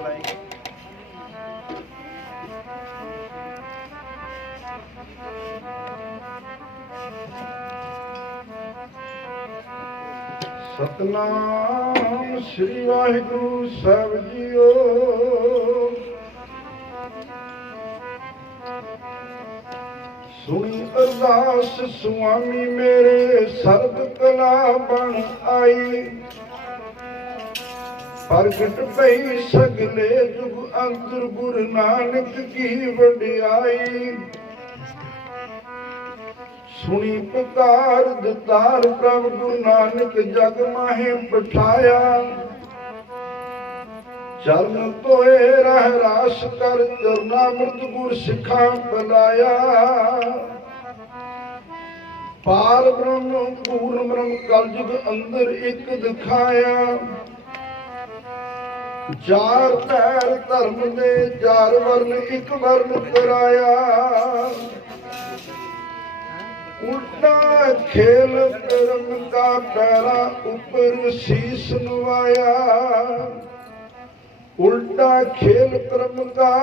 चलाएंगे। सतनाम श्री वाहिगुरु साहिब जीओ। सुनी अरदास स्वामी मेरे सर्ब कला बन आई। प्रगट भई सगले जुग अंतर गुरु नानक की वडियाई। सुनी पुकार दतार प्रभ गुरु नानक जग माहे बिठाया। चरण तोए रह रास कर चरनामृत गुर सिखा बुलाया। पार ब्रह्म पूर्ण ब्रह्म कलयुग अंदर एक दिखाया। चार पैर धर्म दे चार वर्ण एक वर्ण कराया। उल्टा खेल कर्म का पैरा ऊपर शीश नवाया। उल्टा खेल कर्म का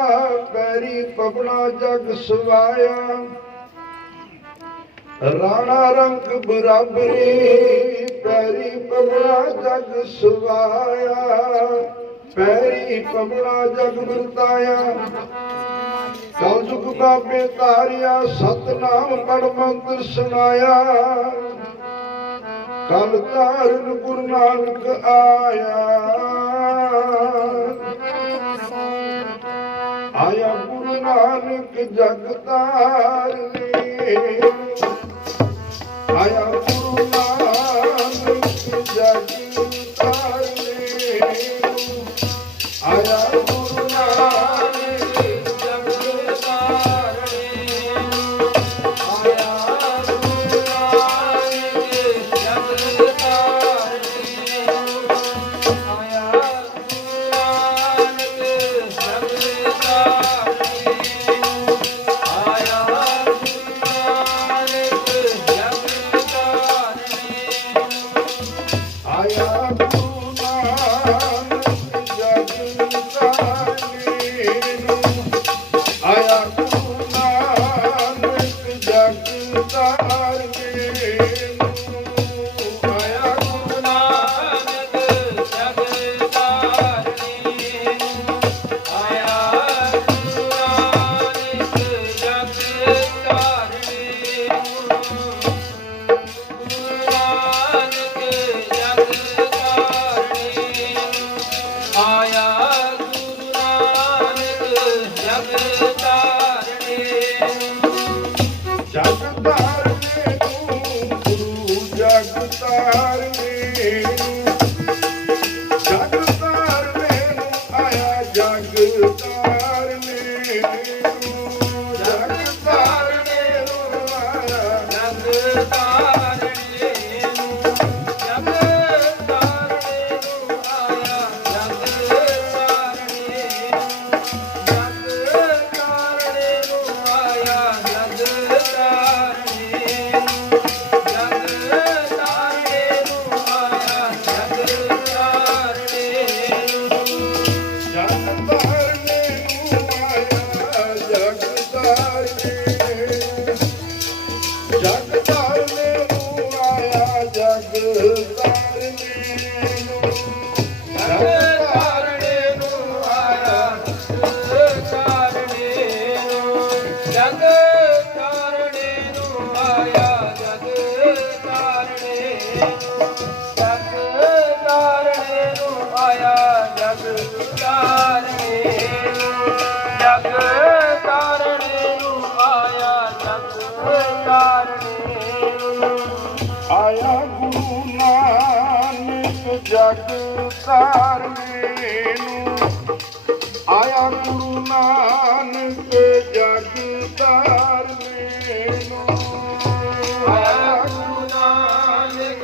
पैरी पवना जग सवाया। राणा रंग बराबरी पैरी पवना जग सवाया। पैरी पवना जग वरताया। कलयुग बाबे तारिया सतनाम पढ़ मंत्र सुनाया। कल तारन गुरु नानक आया। आया गुरु नानक जग तारने। आया गुरु नानक जग तारने। आया गुरु नानक जग तारने नूं। आया गुरु नानक जग तारने नूं। आया गुरु नानक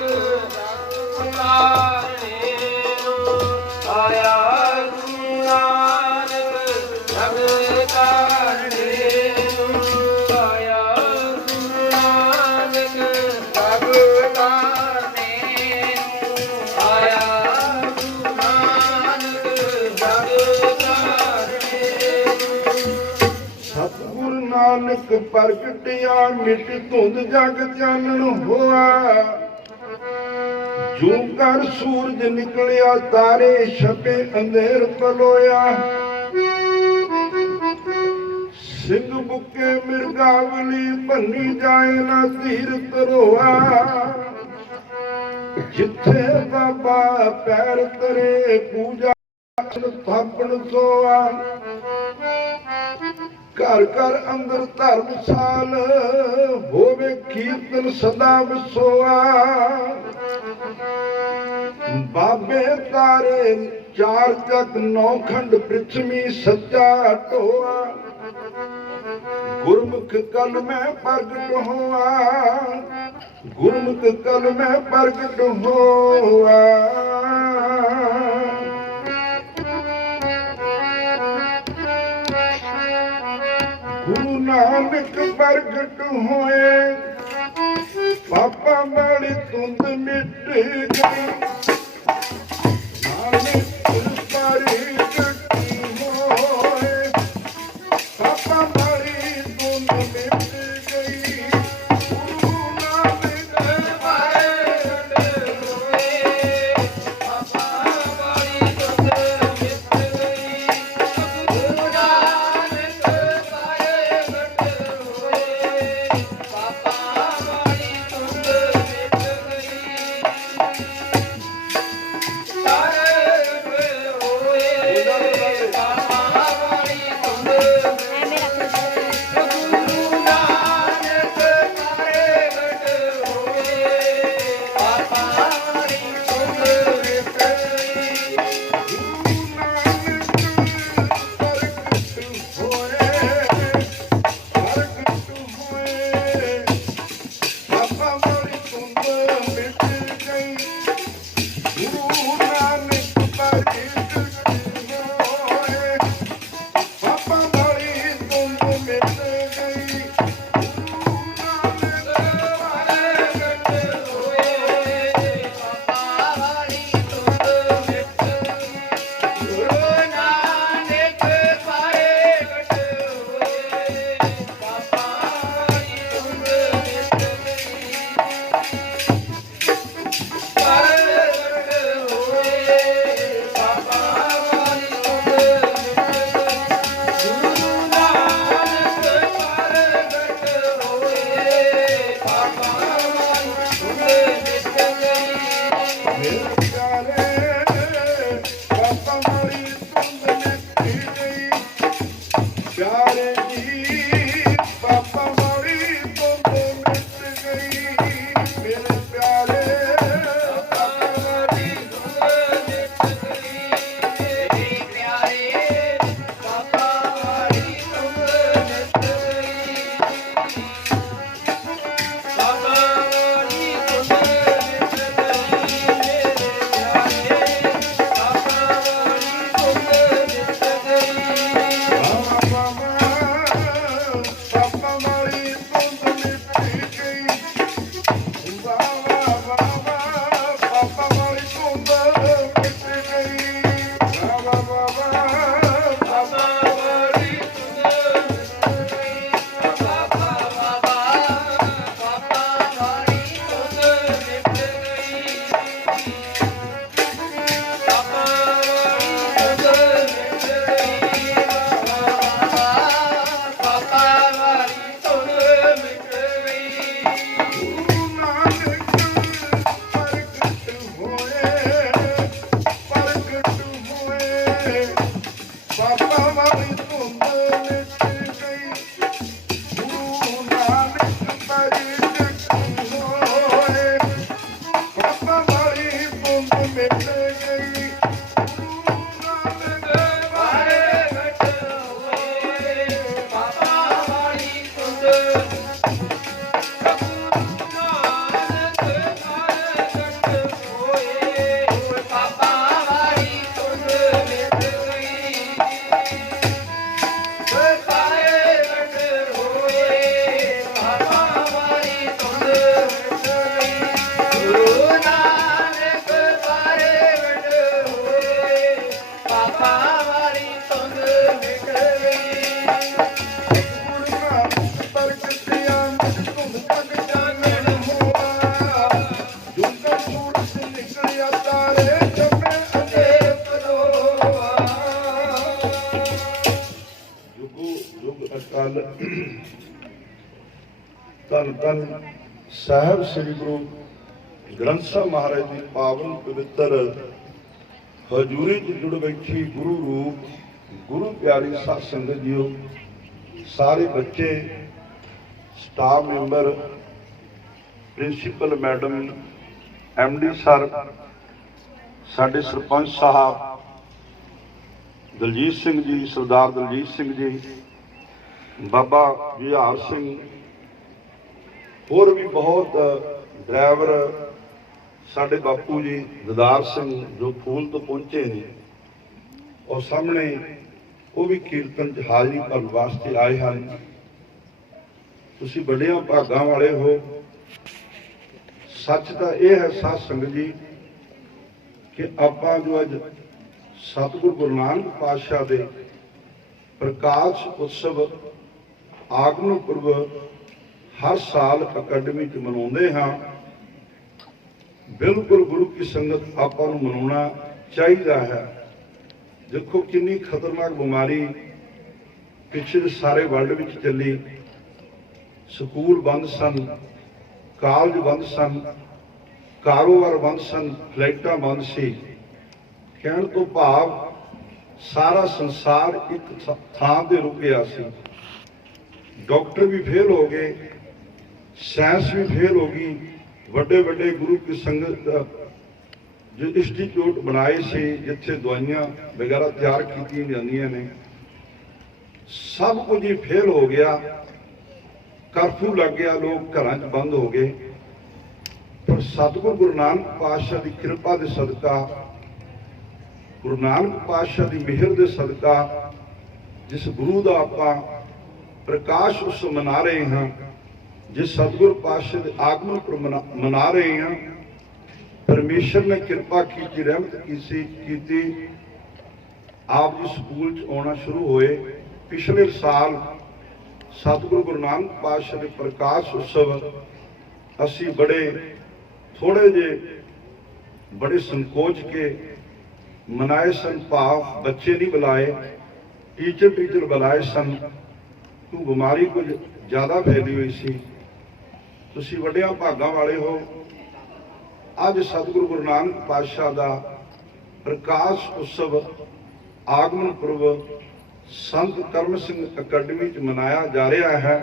जग तारने नूं। आया गुरु नानक जग तारने नूं। आया गुरु नानक जग तारने नूं। आया गुरु नानक जग ਨਾਨਕ ਪ੍ਰਗਟਿਆ ਮਿਟ ਧੁੰਦ ਜਗ ਚਾਨਣ ਹੋਆ। ਜੂ ਕਰ ਸੂਰਜ ਨਿਕਲਿਆ ਤਾਰੇ ਛਪੇ ਅੰਧੇਰ ਪਲੋਇਆ। ਸਿੰਘ ਬੁੱਕੇ ਮਿਰਗਾਵਲੀ ਭੰਨੀ ਜਾਏ ਨਾ ਧੀਰ ਧਰੋਆ। ਜਿੱਥੇ ਬਾਬਾ ਪੈਰ ਤਰੇ ਪੂਜਾ ਥਾਪਣ ਸੋਆ। ਘਰ ਘਰ ਅੰਦਰ ਧਰਮਸਾਲ ਹੋਵੇ ਕੀਰਤਨ ਸਦਾ ਵਸੋਆ। ਬਾਬੇ ਤਾਰੇ ਚਾਰ ਚੱਕ ਨੌ ਖੰਡ ਪ੍ਰਿਥਵੀ ਸੱਚਾ ਢੋਆ। ਗੁਰਮੁਖ ਕਲ ਮੈਂ ਪ੍ਰਗਟ ਹੋਆ। ਗੁਰਮੁਖ ਕਲ ਮੈਂ ਪ੍ਰਗਟ ਹੋਆ। ਗੁਰੂ ਨਾਨਕ ਪ੍ਰਗਟ ਹੋਏ ਪਾਪਾਂ ਵਾਲੀ ਧੁੰਦ ਮਿਟ ਗਈ। ਨਾਨਕ ਪ੍ਰਗਟ ਹੋਏ ਪਾਪਾਂ ਵਾਲੀ ਧੁੰਦ ਮਿਟ ਗਈ। ਗੁਰੂ ਨਾਨਕ ਪ੍ਰਗਟ ਹੋਏ ਪਾਪਾਂ ਵਾਲੀ ਧੁੰਦ ਮਿਟ ਗਈ। ਗੁਰੂ ਨਾਨਕ धन धन साहब श्री गुरु ग्रंथ साहब महाराज की पावन पवित्र हजूरी च जुड़ बैठी गुरु रूप गुरु प्यारी साध संगत जीओ, सारे बच्चे, staff member, principal madam, MD sir, साडे सरपंच साहब दलजीत सिंह जी, सरदार दलजीत सिंह जी, बाबा जुझार सिंह, होर भी बहुत ड्राइवर, साडे बापू जी ददार सिंह जो फूल तो पहुंचे ने, और सामने वो भी कीर्तन च हाजरी भरन वास्ते आए हैं। तुसीं बड़ियां भागां वाले हो। सच तो यह है साध संगत जी कि आपां जो अज सतगुरु गुरु नानक पातशाह दे प्रकाश उत्सव आगमन पुरब हर साल अकैडमी च मनाउंदे हां। बिल्कुल गुरु की संगत आपां नूं मनाउणा चाहीदा है। देखो कितनी खतरनाक बीमारी पिछले सारे वर्ल्ड विच चली। स्कूल बंद सन, कालज बंद सन, कारोबार बंद सन, फ्लाइटां बंद सी। कहण तो भाव सारा संसार एक थां ते रुक गया सी। डॉक्टर भी फेल हो गए, साइंस भी फेल हो गई। वड्डे वड्डे गुरु की संगत जो इंस्टीट्यूट बनाए सी जिथे दवाइयां वगैरह तैयार की जांदियां ने, सब कुछ ही फेल हो गया। कर्फ्यू लग गया, लोग घरां च बंद हो गए। पर सतगुरु गुरु नानक पातशाह की कृपा के सदका, गुरु नानक पातशाह की मिहर के सदका, जिस गुरु का आपां प्रकाश उत्सव मना रहे हैं, जिस सतगुरु पातशाह के आगमन पर मना रहे हैं, परमेश्वर ने कृपा की, रहमत की। आप जी स्कूल च आना शुरू होए। पिछले साल सतगुरु गुरु नानक पातशाह के प्रकाश उत्सव असी बड़े थोड़े जे बड़े संकोच के मनाए सन। भाव बच्चे नहीं बुलाए, टीचर बुलाए सन। तो बीमारी कुछ ज़्यादा फैली हुई सी। तुसीं वड्डियां भागां वाले हो। अज सतगुरु गुरु नानक पातशाह का प्रकाश उत्सव आगमन पुरब संत करम सिंह अकैडमी च मनाया जा रहा है।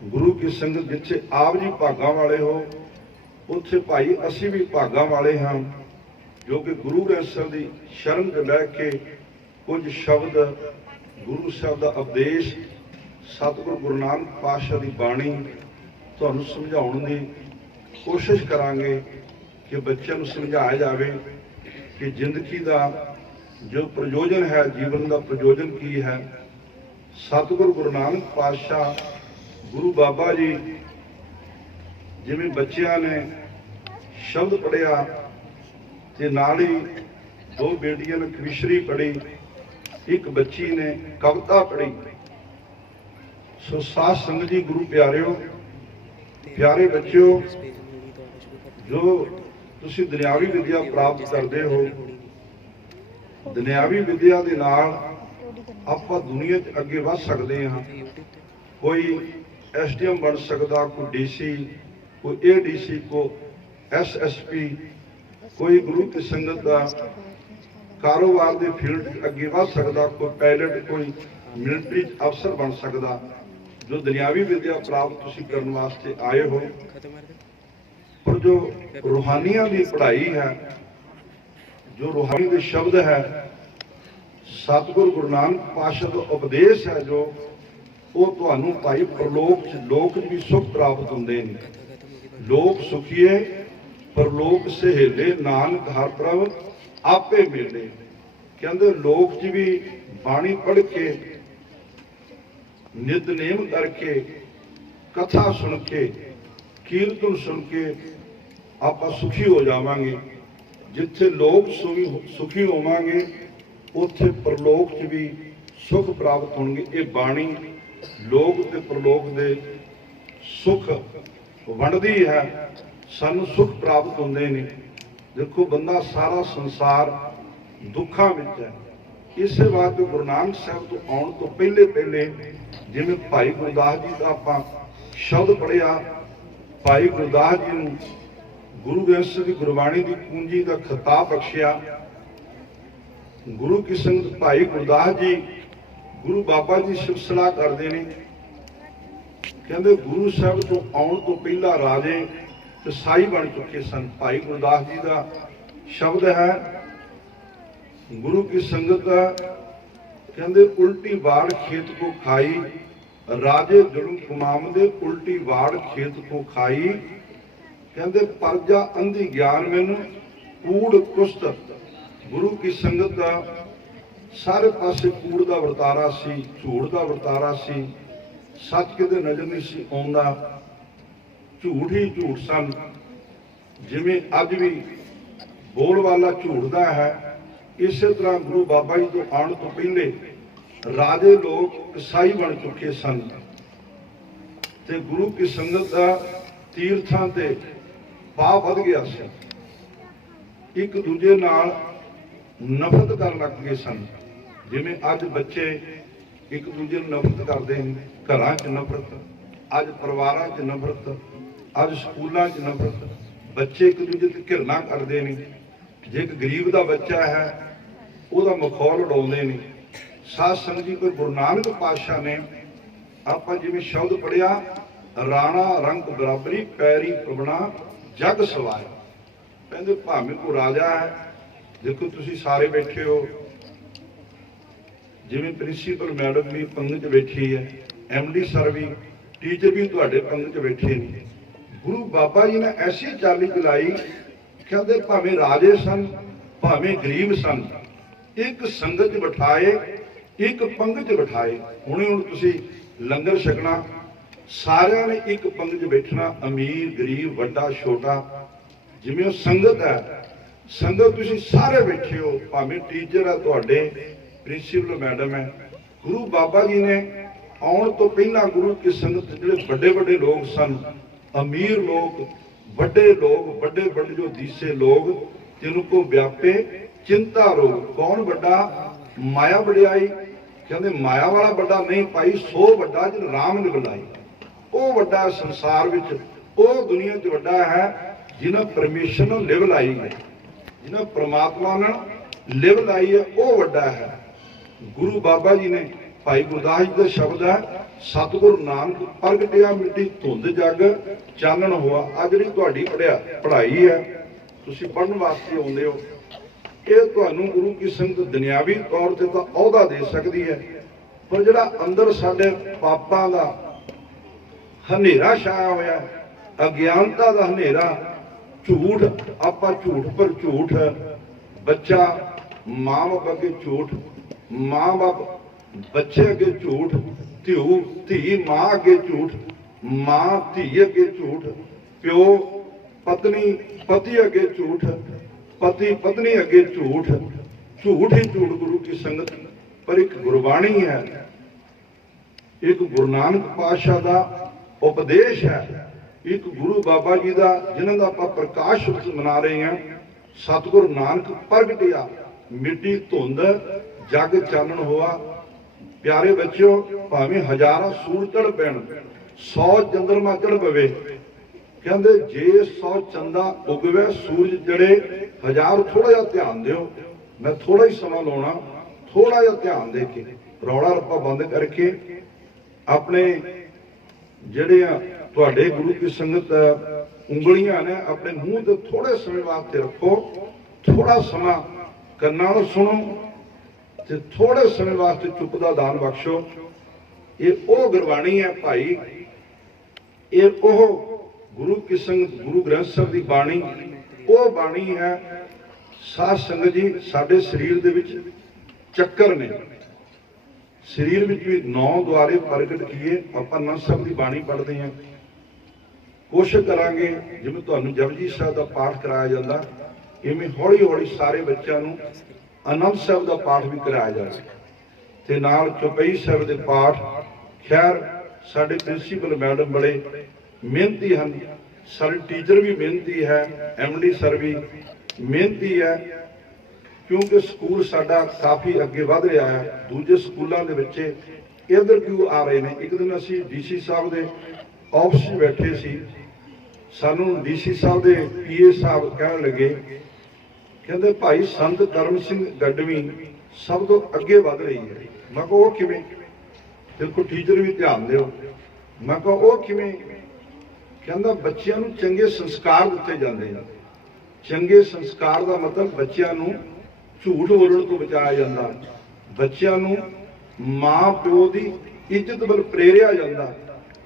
गुरु की संगत जिथे आप जी भागां वाले हो, उत्थे भाई असी भी भागां वाले हाँ, जो कि गुरु ग्रंथ साहिब की शरण च लैके के कुछ शब्द गुरु साहब का उपदेश, सतगुरु गुरु नानक पातशाह की बाणी तुहानूं समझाउण की कोशिश करांगे कि बच्चों को समझाया जाए कि जिंदगी का जो प्रयोजन है, जीवन का प्रयोजन की है। सतगुरु गुरु नानक पातशाह गुरु बाबा जी जिवें बच्चियां ने शब्द पढ़िया ते नाल ही दो बेटियां ने कविशरी पढ़ी, एक बच्ची ने कविता पढ़ी। सो साध संगत जी, गुरु प्यारिओ, प्यारे बच्चों, जो तुसीं दुनियावी विद्या प्राप्त करते हो, दुनियावी विद्या दे नाल आपां दुनिया च अगे वध सकते हाँ। कोई SDM बन सकता, कोई DC, कोई ADC, को SSP, कोई गुरु की संगत का कारोबार के फील्ड अगे वध सकता, कोई पायलट, कोई मिलिट्री अफसर बन सकता। जो दुनियावी विद्या प्राप्त तुसीं करन वास्ते आए हो, पर जो रूहानियां की पढ़ाई है, जो रूहानी के शब्द है, सतगुरु गुरु नानक पातशाह का उपदेश है, जो वो तुहानूं भाई परलोक च लोक भी सुख प्राप्त होंदे ने। लोक सुखीए परलोक सहेले, नानक हर प्रभ आपे मिले। कहते लोक च भी बाणी पढ़ के, नितनेम करके, कथा सुन के, कीर्तन सुन के आपां सुखी हो जावांगे। जिथे लोक सुखी होवांगे, उत्थे परलोक च भी सुख प्राप्त होणगे। ये बाणी लोक ते परलोक दे सुख वंडदी है, सानू सुख प्राप्त होंदे ने। देखो बंदा सारा संसार दुखों विच है। इस वास्ते गुरु नानक साहब तो आउण तो पहले जिवें भाई गुरदास जी का आपां शब्द पढ़िया, भाई गुरदास जी नूं गुरु ग्रंथ ਸਾਹਿਬ ਦੀ गुरबाणी की पूंजी का खिताब बख्शिया। गुरु की संगत भाई गुरदास जी गुरु बाबा जी सिफ सलाह करते हैं, कहते गुरु साहब तो आने तो पहला राजे ते साई बन चुके सन। भाई गुरदास जी का शब्द है गुरु की संगत का, कहते उल्टी वाड़ खेत को खाई, राजे जुल्म कमावदे उल्टी वाड़ खेत को खाई। कहते परजा अंधी ज्ञान मैनू कूड़ कुस्त। गुरु की संगत का सारे पासे कूड़ का वरतारा सी, झूठ का वरतारा सी, सच किते नजर नहीं सी आउंदा, झूठ ही झूठ सन। जिवें अज भी बोल वाला झूठ दा है, इस तरह गुरु बाबा जी तो आने तो पहले राजे लोग ईसाई बन चुके सन ते गुरु की संगत का तीर्थां ते पा वध गया सी। एक दूजे नाल नफरत कर लग गए सन। जिवें अज बच्चे एक दूजे नूं नफरत करते हैं, घरां च नफरत, अज परिवारां च नफरत, अज स्कूलों च नफरत, बच्चे एक दूजे ते घिरना करते हैं। जे एक गरीब का बच्चा है ਉਹਦਾ मखौल उड़ाते हैं। साध संगत जी, कोई गुरु नानक पातशाह ने आपां जिवें शब्द पढ़िया, राणा रंग बराबरी पैरी पवना जग सवाया। कहते भावें कोई राजा है, देखो तुसीं सारे बैठे हो, जिवें प्रिंसीपल मैडम भी पंगत बैठी है, MD सर भी, टीचर भी तुहाडे पंगत बैठे ने। गुरु बाबा जी ने ऐसी चाली चलाई, कहते भावें राजे सन भावें गरीब सन, एक संगत च बिठाए, एक पंगत च बिठाए। हुणे हुण तुसीं लंगर छकना, सारिਆਂ ने एक पंगत च बैठना, अमीर गरीब वड्डा छोटा, जिवें संगत है। संगत तुसीं सारे बैठे हो, भावें टीचर है तुहाडे, प्रिंसीपल मैडम है। गुरु बाबा जी ने आउण तो पहला गुरु की संगत जिहड़े बड़े बड़े लोग सन, अमीर लोग, बड़े लोग, बड़े बड़े जो दीसे लोग, जिनको व्यापे चिंता रोग। कौन बड़ा? माया बड़ियाई। कहते माया वाला बड़ा नहीं पाई, सो बड़ा जिन राम ने बुलाई। वो बड़ा संसार विच, वो दुनिया च बड़ा है जिन्हें परमेश्वर ने लिव लाई है, जिन्हें परमात्मा ने लिव लाई है, वो बड़ा है। गुरु बाबा जी ने भाई गुरदास जी का शब्द है, सतगुरु नानक प्रगटिया मिट्टी धुंध जग चानण हुआ। आ जिहड़ी तुहाडी पढ़ाई है, तुसीं पढ़न वास्ते आउंदे हो, ये तुहानूं गुरु की संगत दुनियावी तौर ते तां अहुदा दे सकदी है, पर जिहड़ा अंदर साडे पापां दा हनेरा छाया होया, अज्ञानता दा हनेरा, झूठ, आपां झूठ पर झूठ, बच्चा मां बाप अगे झूठ, मां बाप बच्चे अगे झूठ, धी मां अगे झूठ, मां धी अगे झूठ, प्यो पत्नी पति अगे झूठ, पति पत्नी अगे झूठ, झूठ ही झूठ। गुरु की संगत पर एक गुरबाणी है, एक गुरु नानक पातशाह का उपदेश है, एक गुरु बाबा जी का जिन्हों का आप प्रकाश उत्सव मना रहे हैं। सतगुरु नानक प्रगटिया मिट्टी धुंध जग चानण हुआ। प्यारे बच्चों, भावें हजारां सूरज चढ़ पैण, 100 चंद्रमा चढ़ पवे, कहते जे 100 चंदा उगवे सूरज जड़े, 1000 थोड़ा जा ध्यान दिओ। मैं थोड़ा ही समा लाउणा, थोड़ा जा ध्यान दे के रौला रप्पा बंद करके अपने जिहड़े तुहाडे गुरु की संगत उंगलियां ने अपने मूँह ते थोड़े समय वास्ते रखो, थोड़ा समा कन्नां नूं सुनो ते थोड़े समय वास्ते चुप दा दान बख्शो। ये ओ गुरबाणी है भाई, ये ओ गुरु की संगत गुरु ग्रंथ ਸਾਹਿਬ ਦੀ बाणी, ਉਹ बाणी है। साध संगत जी, साडे शरीर दे विच ਚੱਕਰ ने, शरीर विच भी 9 द्वारे प्रगट किए। आपां आनंद ਸਾਹਿਬ ਦੀ बाणी पढ़ते हैं, कोशिश करांगे जिवें तुहानूं जपजी ਸਾਹਿਬ ਦਾ पाठ कराया जाता, इवें हौली हौली सारे बच्चों नूं आनंद ਸਾਹਿਬ ਦਾ पाठ भी कराया जाए ते नाल चौपाई ਸਾਹਿਬ ਦੇ पाठ। खैर साडे प्रिंसीपल मैडम बड़े मेहनती हैं, सारे टीचर भी मेहनती है, MD सर भी मेहनती है, क्योंकि स्कूल साडा काफ़ी अगे वध रहा है। दूजे स्कूलों के बच्चे इधर क्यों आ रहे हैं? एक दिन असीं DC साहब के ਆਫਿਸ 'ਚ ਬੈਠੇ ਸੀ, ਸਾਨੂੰ ਡੀਸੀ ਸਾਹਿਬ ਦੇ ਪੀਏ ਸਾਹਿਬ ਕਹਿਣ ਲੱਗੇ, ਕਹਿੰਦੇ ਭਾਈ ਸੰਤ ਕਰਮ ਸਿੰਘ ਗੜਵੀ ਸਭ ਤੋਂ ਅੱਗੇ ਵੱਧ ਰਹੀ ਹੈ। ਮੈਂ ਕਿਹਾ ਉਹ ਕਿਵੇਂ? ਦੇਖੋ ਟੀਚਰ ਵੀ ਧਿਆਨ ਦਿਓ। ਮੈਂ ਕਿਹਾ ਉਹ ਕਿਵੇਂ? ਕਹਿੰਦਾ ਬੱਚਿਆਂ ਨੂੰ ਚੰਗੇ ਸੰਸਕਾਰ ਦਿੱਤੇ ਜਾਂਦੇ ਨੇ। ਚੰਗੇ ਸੰਸਕਾਰ ਦਾ ਮਤਲਬ ਬੱਚਿਆਂ ਨੂੰ ਝੂਠ ਬੋਲਣ ਤੋਂ ਬਚਾਇਆ ਜਾਂਦਾ, ਬੱਚਿਆਂ ਨੂੰ ਮਾਂ ਪਿਓ ਦੀ ਇੱਜ਼ਤ ਵੱਲ ਪ੍ਰੇਰਿਆ ਜਾਂਦਾ,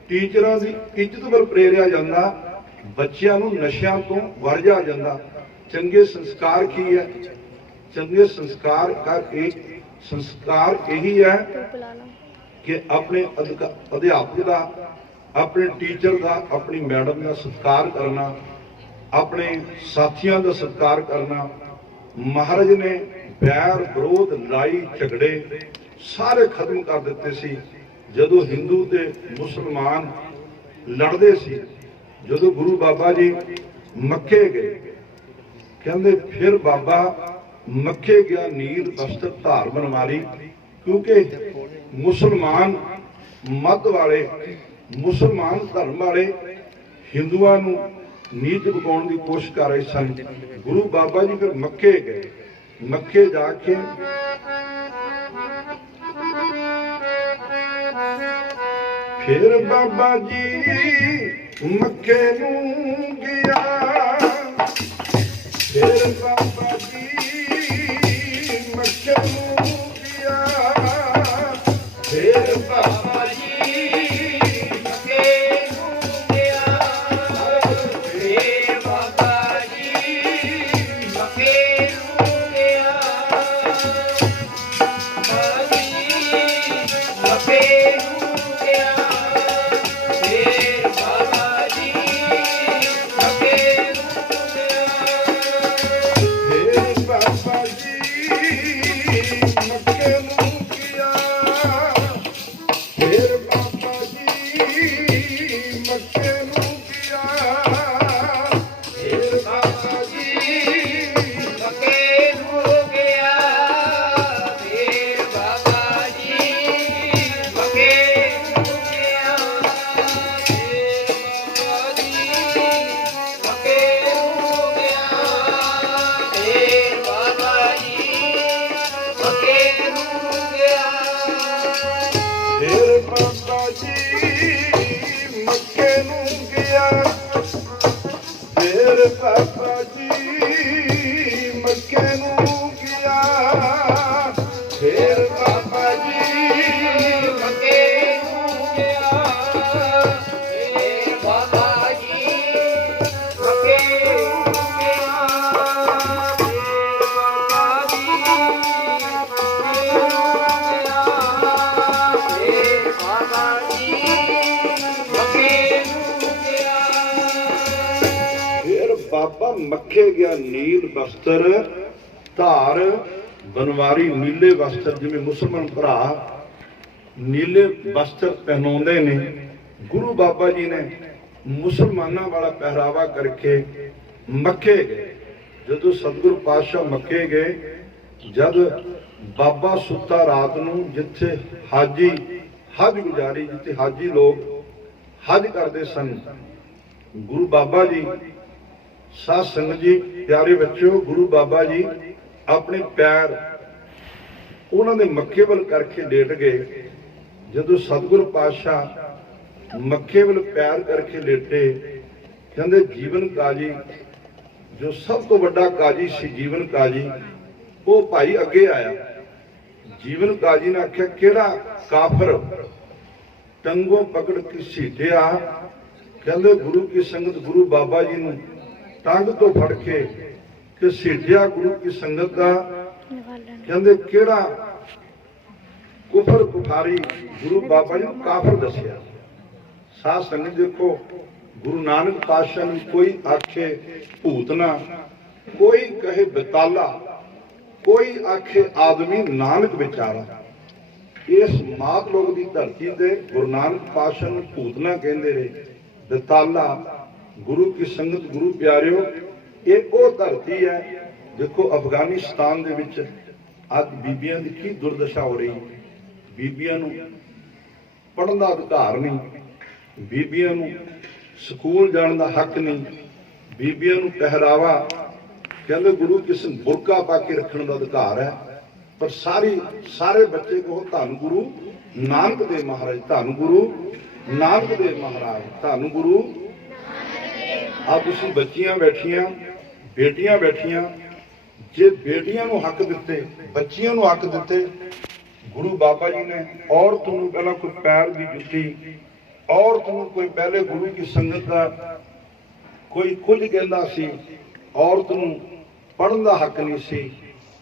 ਟੀਚਰਾਂ ਦੀ ਇੱਜ਼ਤ ਵੱਲ ਪ੍ਰੇਰਿਆ ਜਾਂਦਾ, ਬੱਚਿਆਂ ਨੂੰ ਨਸ਼ਿਆਂ ਤੋਂ ਵਰਜਿਆ ਜਾਂਦਾ। ਚੰਗੇ ਸੰਸਕਾਰ ਕੀ ਹੈ? ਚੰਗੇ ਸੰਸਕਾਰ ਦਾ ਇੱਕ ਸੰਸਕਾਰ ਇਹੀ ਹੈ ਕਿ ਆਪਣੇ ਅਧਿਆਪਕ ਦਾ, ਆਪਣੇ ਟੀਚਰ ਦਾ, ਆਪਣੀ ਮੈਡਮ ਦਾ ਸਤਿਕਾਰ ਕਰਨਾ, ਆਪਣੇ ਸਾਥੀਆਂ ਦਾ ਸਤਿਕਾਰ ਕਰਨਾ। ਮਹਾਰਾਜ ਨੇ ਵੈਰ ਵਿਰੋਧ ਲੜਾਈ ਝਗੜੇ ਸਾਰੇ ਖਤਮ ਕਰ ਦਿੱਤੇ ਸੀ। ਜਦੋਂ ਹਿੰਦੂ ਤੇ ਮੁਸਲਮਾਨ ਲੜਦੇ ਸੀ, ਜਦੋਂ ਗੁਰੂ ਬਾਬਾ ਜੀ ਮੱਕੇ ਗਏ, ਕਹਿੰਦੇ ਫਿਰ ਬਾਬਾ ਮੱਕੇ ਗਿਆ ਨੀਲ ਬਸਤਰ ਧਾਰ ਬਨਵਾਰੀ, ਕਿਉਂਕਿ ਮੁਸਲਮਾਨ ਮੱਧ ਵਾਲੇ, ਮੁਸਲਮਾਨ ਧਰਮ ਵਾਲੇ ਹਿੰਦੂਆਂ ਨੂੰ ਨੀਚ ਬਗਾਉਣ ਦੀ ਕੋਸ਼ਿਸ਼ ਕਰ ਰਹੇ ਸਨ। ਗੁਰੂ ਬਾਬਾ ਜੀ ਫਿਰ ਮੱਕੇ ਗਏ, ਮੱਕੇ ਜਾ ਕੇ ਫਿਰ ਬਾਬਾ ਜੀ ਮੱਕੇ ਨੂੰ ਗਿਆ, ਫਿਰ ਬਾਬਾ ਜੀ ਮੱਕੇ ਨੂੰ ਗਿਆ, ਫਿਰ ਬਾਬਾ ਜੀ ਮੱਕੇ ਨੂੰ ਗਿਆ, ਫਿਰ ਬਾਬਾ ਜੀ ਮੱਕੇ ਨੂੰ ਗਿਆ, ਮੱਕੇ ਨੂੰ ਗਿਆ, ਫਿਰ ਬਾਬਾ ਜੀ ਮੱਕੇ ਨੂੰ ਗਿਆ, ਫਿਰ ਬਾਬਾ ਜੀ ਮੱਕੇ ਨੂੰ ਗਿਆ, ਫਿਰ ਬਾਬਾ ਜੀ ਮੱਕੇ ਨੂੰ ਗਿਆ, ਫਿਰ ਬਾਬਾ ਜੀ ਮੱਕੇ ਨੂੰ ਗਿਆ, ਫਿਰ ਬਾਬਾ ਜੀ ਮੱਕੇ ਨੂੰ ਗਿਆ, ਫਿਰ ਬਾਬਾ ਜੀ ਮੱਕੇ ਨੂੰ ਗਿਆ, ਫਿਰ ਬਾਬਾ ਜੀ ਮੱਕੇ ਨੂੰ ਗਿਆ, ਫਿਰ ਬਾਬਾ ਜੀ ਮੱਕੇ ਨੂੰ ਗਿਆ, ਫਿਰ ਬਾਬਾ ਜੀ ਮੱਕੇ ਨੂੰ ਗਿਆ, ਫਿਰ ਬਾਬਾ ਜੀ ਮੱਕੇ ਨੂੰ ਗਿਆ, ਫਿਰ ਬਾਬਾ ਜੀ ਮੱਕੇ ਨੂੰ ਗਿਆ, ਫਿਰ ਬਾਬਾ ਮੱਕੇ ਗਿਆ ਨੀਲ ਬਸਤਰ ਧਾਰ ਬਨਵਾਰੀ। ਨੀਲੇ ਵਸਤਰ, ਜਿਵੇਂ ਮੁਸਲਮਾਨ ਭਰਾ ਨੀਲੇ ਵਸਤਰ ਪਹਿਨਾਉਂਦੇ ਨੇ, ਗੁਰੂ ਬਾਬਾ ਜੀ ਨੇ ਮੁਸਲਮਾਨਾਂ ਵਾਲਾ ਪਹਿਰਾਵਾ ਕਰਕੇ ਮੱਕੇ ਗਏ। ਜਦੋਂ ਸਤਿਗੁਰੂ ਪਾਤਸ਼ਾਹ ਮੱਕੇ ਗਏ, ਜਦ ਬਾਬਾ ਸੁੱਤਾ ਰਾਤ ਨੂੰ, ਜਿੱਥੇ ਹਾਜੀ ਹੱਜ ਗੁਜ਼ਾਰੀ, ਜਿੱਥੇ ਹਾਜੀ ਲੋਕ ਹੱਜ ਕਰਦੇ ਸਨ, ਗੁਰੂ ਬਾਬਾ ਜੀ, ਸਾਧ ਸੰਗਤ ਜੀ, ਪਿਆਰੇ ਬੱਚਿਓ, ਗੁਰੂ ਬਾਬਾ ਜੀ ਆਪਣੇ ਪੈਰ ਉਹਨਾਂ ਦੇ ਮੱਕੇ ਵੱਲ ਕਰਕੇ ਲੇਟ ਗਏ। ਜਦੋਂ ਸਤਿਗੁਰੂ ਪਾਤਸ਼ਾਹ ਮੱਕੇ ਵੱਲ ਪੈਰ ਕਰਕੇ ਲੇਟੇ, ਕਹਿੰਦੇ ਜੀਵਨ ਕਾਜੀ, ਜੋ ਸਭ ਤੋਂ ਵੱਡਾ ਕਾਜੀ ਸੀ ਜੀਵਨ ਕਾਜੀ, ਉਹ ਭਾਈ ਅੱਗੇ ਆਇਆ। ਜੀਵਨ ਕਾਜੀ ਨੇ ਆਖਿਆ, ਕਿਹੜਾ ਕਾਫਰ ਟੰਗੋਂ ਪਕੜ ਕੇ ਸੀਟਿਆ? ਕਹਿੰਦੇ ਗੁਰੂ ਕੀ ਸੰਗਤ ਗੁਰੂ ਬਾਬਾ ਜੀ ਨੂੰ ਟੰਗ ਤੋਂ ਫੜ ਕੇ ਘਸੀਟਿਆ ਗੁਰੂ ਕੀ ਸੰਗਤ ਦਾ। ਕਹਿੰਦੇ ਕਿਹੜਾ ਕੁਫਰ ਕੁਫਾਰੀ? ਗੁਰੂ ਬਾਬਾ ਜੀ ਨੂੰ ਕਾਫਰ ਦੱਸਿਆ। ਸਾਧ ਸੰਗਤ ਦੇਖੋ, ਗੁਰੂ ਨਾਨਕ ਪਾਤਸ਼ਾਹ ਨੂੰ ਕੋਈ ਆਖੇ ਭੂਤਨਾ, ਕੋਈ ਕਹੇ ਬਤਾਲਾ, ਕੋਈ ਆਖੇ ਆਦਮੀ ਨਾਨਕ ਵਿਚਾਰਾ। ਇਸ ਮਾਤ ਲੋਕ ਦੀ ਧਰਤੀ ਤੇ ਗੁਰੂ ਨਾਨਕ ਪਾਤਸ਼ਾਹ ਨੂੰ ਭੂਤਨਾ ਕਹਿੰਦੇ ਰਹੇ, ਬਤਾਲਾ। ਗੁਰੂ ਕੀ ਸੰਗਤ ਗੁਰੂ ਪਿਆਰਿਓ, ਇਹ ਉਹ ਧਰਤੀ ਹੈ। ਦੇਖੋ ਅਫਗਾਨਿਸਤਾਨ ਦੇ ਵਿੱਚ ਅੱਜ ਬੀਬੀਆਂ ਦੀ ਕੀ ਦੁਰਦਸ਼ਾ ਹੋ ਰਹੀ। ਬੀਬੀਆਂ ਨੂੰ ਪੜ੍ਹਨ ਦਾ ਅਧਿਕਾਰ ਨਹੀਂ, ਬੀਬੀਆਂ ਨੂੰ ਸਕੂਲ ਜਾਣ ਦਾ ਹੱਕ ਨਹੀਂ, ਬੀਬੀਆਂ ਨੂੰ ਪਹਿਰਾਵਾ ਕਹਿੰਦੇ ਗੁਰੂ ਕਿਸੇ ਬੁਰਕਾ ਪਾ ਕੇ ਰੱਖਣ ਦਾ ਅਧਿਕਾਰ ਹੈ। ਪਰ ਸਾਰੇ ਬੱਚੇ ਕਹੋ ਧੰਨ ਗੁਰੂ ਨਾਨਕ ਦੇਵ ਮਹਾਰਾਜ, ਧੰਨ ਗੁਰੂ ਨਾਨਕ ਦੇਵ ਮਹਾਰਾਜ, ਧੰਨ ਗੁਰੂ। ਆ ਤੁਸੀਂ ਬੱਚੀਆਂ ਬੈਠੀਆਂ, ਬੇਟੀਆਂ ਬੈਠੀਆਂ, ਜੇ ਬੇਟੀਆਂ ਨੂੰ ਹੱਕ ਦਿੱਤੇ, ਬੱਚੀਆਂ ਨੂੰ ਹੱਕ ਦਿੱਤੇ, ਗੁਰੂ ਬਾਬਾ ਜੀ ਨੇ ਔਰਤ ਨੂੰ ਪਹਿਲਾਂ ਕੋਈ ਪੈਰ ਦੀ ਜੁੱਤੀ, ਔਰਤ ਨੂੰ ਕੋਈ ਪਹਿਲੇ ਗੁਰੂ ਕੀ ਸੰਗਤ ਦਾ ਕੋਈ ਕੁਝ ਕਹਿੰਦਾ ਸੀ, ਔਰਤ ਨੂੰ ਪੜ੍ਹਨ ਦਾ ਹੱਕ ਨਹੀਂ ਸੀ,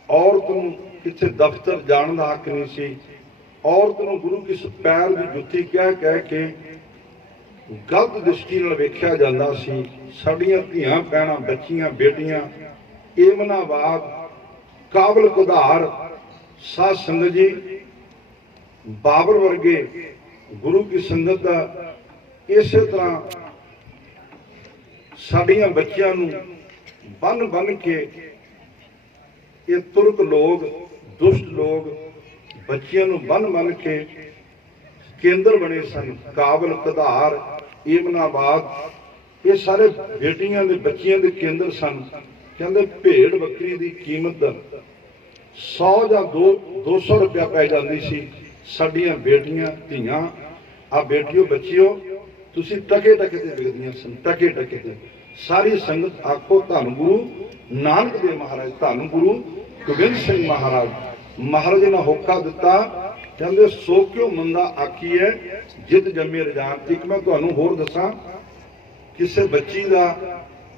ਔਰਤ ਨੂੰ ਕਿਤੇ ਦਫ਼ਤਰ ਜਾਣ ਦਾ ਹੱਕ ਨਹੀਂ ਸੀ, ਔਰਤ ਨੂੰ ਗੁਰੂ ਕਿਸ ਪੈਰ ਦੀ ਜੁੱਤੀ ਕਹਿ ਕੇ ਗਲਤ ਦ੍ਰਿਸ਼ਟੀ ਨਾਲ ਵੇਖਿਆ ਜਾਂਦਾ ਸੀ। ਸਾਡੀਆਂ ਧੀਆਂ ਭੈਣਾਂ, ਬੱਚੀਆਂ, ਬੇਟੀਆਂ ਏਮਨਾਬਾਦ, ਕਾਬਲ ਕੁਧਾਰ ਸਾਧ ਸੰਗਤ ਜੀ, ਬਾਬਰ ਵਰਗੇ ਗੁਰੂ ਕੀ ਸੰਗਤ ਦਾ ਇਸੇ ਤਰ੍ਹਾਂ ਸਾਡੀਆਂ ਬੱਚਿਆਂ ਨੂੰ ਬੰਨ ਕੇ ਇਹ ਤੁਰਕ ਲੋਕ, ਦੁਸ਼ਟ ਲੋਕ ਬੱਚਿਆਂ ਨੂੰ ਬੰਨ ਕੇ ਕੇਂਦਰ ਬਣੇ ਸਨ। ਕਾਬਲ, ਕੁਧਾਰ, ਏਮਨਾਬਾਦ, ਇਹ ਸਾਰੇ ਬੇਟੀਆਂ ਦੇ ਬੱਚਿਆਂ ਦੇ ਕੇਂਦਰ ਸਨ। ਕਹਿੰਦੇ ਭੇਡ ਬੱਕਰੀ ਦੀ ਕੀਮਤ 100 ਜਾਂ 200 ਰੁਪਇਆ ਪੈ ਜਾਂਦੀ ਸੀ। ਸਾਡੀਆਂ ਬੇਟੀਆਂ, ਧੀਆਂ, ਆ ਬੇਟੀਓ, ਬੱਚਿਓ, ਤੁਸੀਂ ਟਕੇ ਤੇ ਵਿਕਦੀਆਂ ਸਨ, ਟਕੇ ਤੇ। ਸਾਰੀ ਸੰਗਤ ਆਖੋ ਧੰਨ ਗੁਰੂ ਨਾਨਕ ਦੇਵ ਮਹਾਰਾਜ, ਧੰਨ ਗੁਰੂ ਗੋਬਿੰਦ ਸਿੰਘ ਮਹਾਰਾਜ। ਮਹਾਰਾਜ ਨੇ ਹੋਕਾ ਦਿੱਤਾ, ਕਹਿੰਦੇ ਸੋ ਕਿਉ ਮੰਦਾ ਆਖੀਐ ਜਿਤ ਜੰਮੇ ਰਜਾਨ। ਇੱਕ ਮੈਂ ਤੁਹਾਨੂੰ ਹੋਰ ਦੱਸਾਂ, ਕਿਸੇ ਬੱਚੀ ਦਾ,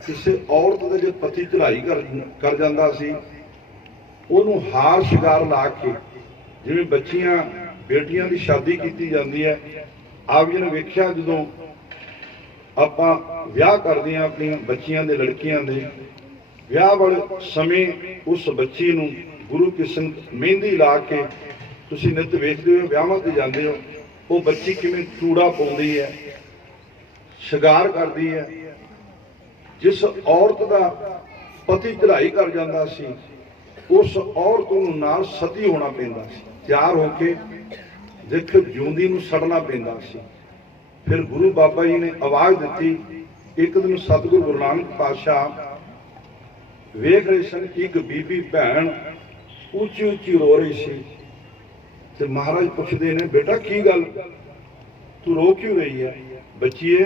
ਕਿਸੇ ਔਰਤ ਦਾ ਜੇ ਪਤੀ ਚੜ੍ਹਾਈ ਕਰ ਜਾਂਦਾ ਸੀ, ਉਹਨੂੰ ਹਾਰ ਸ਼ਿੰਗਾਰ ਲਾ ਕੇ, ਜਿਵੇਂ ਬੱਚੀਆਂ ਬੇਟੀਆਂ ਦੀ ਸ਼ਾਦੀ ਕੀਤੀ ਜਾਂਦੀ ਹੈ, ਆਪ ਜੀ ਨੇ ਵੇਖਿਆ ਜਦੋਂ ਆਪਾਂ ਵਿਆਹ ਕਰਦੇ ਹਾਂ ਆਪਣੀਆਂ ਬੱਚੀਆਂ ਦੇ, ਲੜਕੀਆਂ ਦੇ ਵਿਆਹ ਵਾਲੇ ਸਮੇਂ ਉਸ ਬੱਚੀ ਨੂੰ ਗੁਰੂ ਕੀ ਸੰਗਤ ਮਹਿੰਦੀ ਲਾ ਕੇ, ਤੁਸੀਂ ਨਿੱਤ ਵੇਖਦੇ ਹੋ, ਵਿਆਹਾਂ ਤੇ ਜਾਂਦੇ ਹੋ, ਉਹ ਬੱਚੀ ਕਿਵੇਂ ਚੂੜਾ ਪਾਉਂਦੀ ਹੈ, ਸ਼ਿੰਗਾਰ ਕਰਦੀ ਹੈ। ਜਿਸ ਔਰਤ ਦਾ ਪਤੀ ਚੜ੍ਹਾਈ ਕਰ ਜਾਂਦਾ ਸੀ, ਉਸ ਔਰਤ ਨੂੰ ਨਾਲ ਸਤੀ ਹੋਣਾ ਪੈਂਦਾ ਸੀ, ਤਿਆਰ ਹੋ ਕੇ ਦੇਖ ਜਿਉਂਦੀ ਨੂੰ ਸੜਨਾ ਪੈਂਦਾ ਸੀ। ਫਿਰ ਗੁਰੂ ਬਾਬਾ ਜੀ ਨੇ ਆਵਾਜ਼ ਦਿੱਤੀ। ਇੱਕ ਦਿਨ ਸਤਿਗੁਰੂ ਗੁਰੂ ਨਾਨਕ ਪਾਤਸ਼ਾਹ ਵੇਖ ਰਹੇ ਸਨ ਕਿ ਇੱਕ ਬੀਬੀ ਭੈਣ ਉੱਚੀ ਰੋ ਰਹੀ ਸੀ, ਤੇ ਮਹਾਰਾਜ ਪੁੱਛਦੇ ਨੇ, ਬੇਟਾ ਕੀ ਗੱਲ, ਤੂੰ ਰੋ ਕਿਉਂ ਰਹੀ ਹੈ? ਬੱਚੀਏ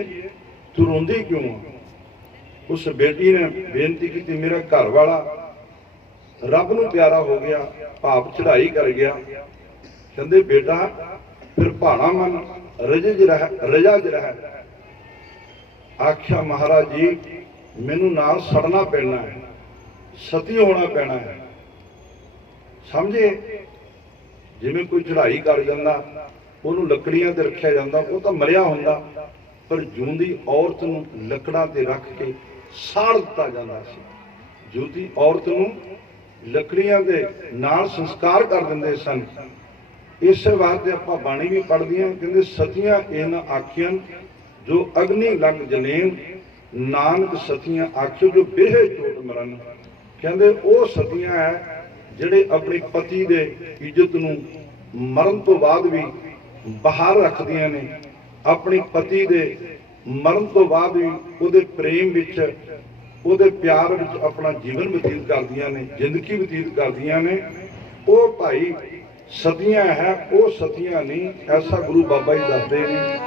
ਤੂੰ ਰੋਂਦੀ ਕਿਉਂ ਆ? ਉਸ ਬੇਟੀ ਨੇ ਬੇਨਤੀ ਕੀਤੀ, ਮੇਰਾ ਘਰ ਵਾਲਾ ਰੱਬ ਨੂੰ ਪਿਆਰਾ ਹੋ ਗਿਆ, ਭਾਵ ਚੜ੍ਹਾਈ ਕਰ ਗਿਆ। ਕਹਿੰਦੇ ਬੇਟਾ ਫਿਰ ਭਾਣਾ ਮਨ ਰਜਾ ਜ ਰਹਿ। ਆਖਿਆ ਮਹਾਰਾਜ ਜੀ ਮੈਨੂੰ ਨਾਲ ਸੜਨਾ ਪੈਣਾ ਹੈ, ਸਤੀ ਹੋਣਾ ਪੈਣਾ ਹੈ। ਸਮਝੇ? ਜਿਵੇਂ ਕੋਈ ਚੜ੍ਹਾਈ ਕਰ ਜਾਂਦਾ, ਉਹਨੂੰ ਲੱਕੜੀਆਂ ਤੇ ਰੱਖਿਆ ਜਾਂਦਾ, ਉਹ ਤਾਂ ਮਰਿਆ ਹੁੰਦਾ, ਪਰ ਜਿਉਂਦੀ ਔਰਤ ਨੂੰ ਲੱਕੜਾਂ ਤੇ ਰੱਖ ਕੇ ਸਾੜ ਦਿੱਤਾ ਜਾਂਦਾ ਸੀ। ਜਿਉਂਦੀ ਔਰਤ ਨੂੰ ਲੱਕੜੀਆਂ ਦੇ ਨਾਲ ਸੰਸਕਾਰ ਕਰ ਦਿੰਦੇ ਸਨ। ਇਸੇ ਵਾਸਤੇ ਆਪਾਂ ਬਾਣੀ ਵੀ ਪੜ੍ਹਦੇ ਹਾਂ, ਕਹਿੰਦੇ ਸਤੀਆਂ ਇਹਨਾਂ ਆਖੀਆਂ ਜੋ ਅਗਨੀ ਲੱਗ ਜਨੇਨ, ਨਾਨਕ ਸਤੀਆਂ ਆਖਿਓ ਜੋ ਬਿਰਹੇ ਚੋਟ ਮਰਨ। ਕਹਿੰਦੇ ਉਹ ਸਤੀਆਂ ਹੈ ਜਿਹੜੇ ਆਪਣੇ ਪਤੀ ਦੇ ਇੱਜ਼ਤ ਨੂੰ ਮਰਨ ਤੋਂ ਬਾਅਦ ਵੀ ਬਾਹਰ ਰੱਖਦੀਆਂ ਨੇ, ਆਪਣੇ ਪਤੀ ਦੇ ਮਰਨ ਤੋਂ ਬਾਅਦ ਵੀ ਉਹਦੇ ਪ੍ਰੇਮ ਵਿੱਚ, ਉਹਦੇ ਪਿਆਰ ਵਿੱਚ ਆਪਣਾ ਜੀਵਨ ਬਤੀਤ ਕਰਦੀਆਂ ਨੇ, ਜ਼ਿੰਦਗੀ ਬਤੀਤ ਕਰਦੀਆਂ ਨੇ। ਉਹ ਭਾਈ ਸਤੀਆਂ ਹੈ, ਉਹ ਸਤੀਆਂ ਨਹੀਂ, ਐਸਾ ਗੁਰੂ ਬਾਬਾ ਜੀ ਦੱਸਦੇ ਨੇ।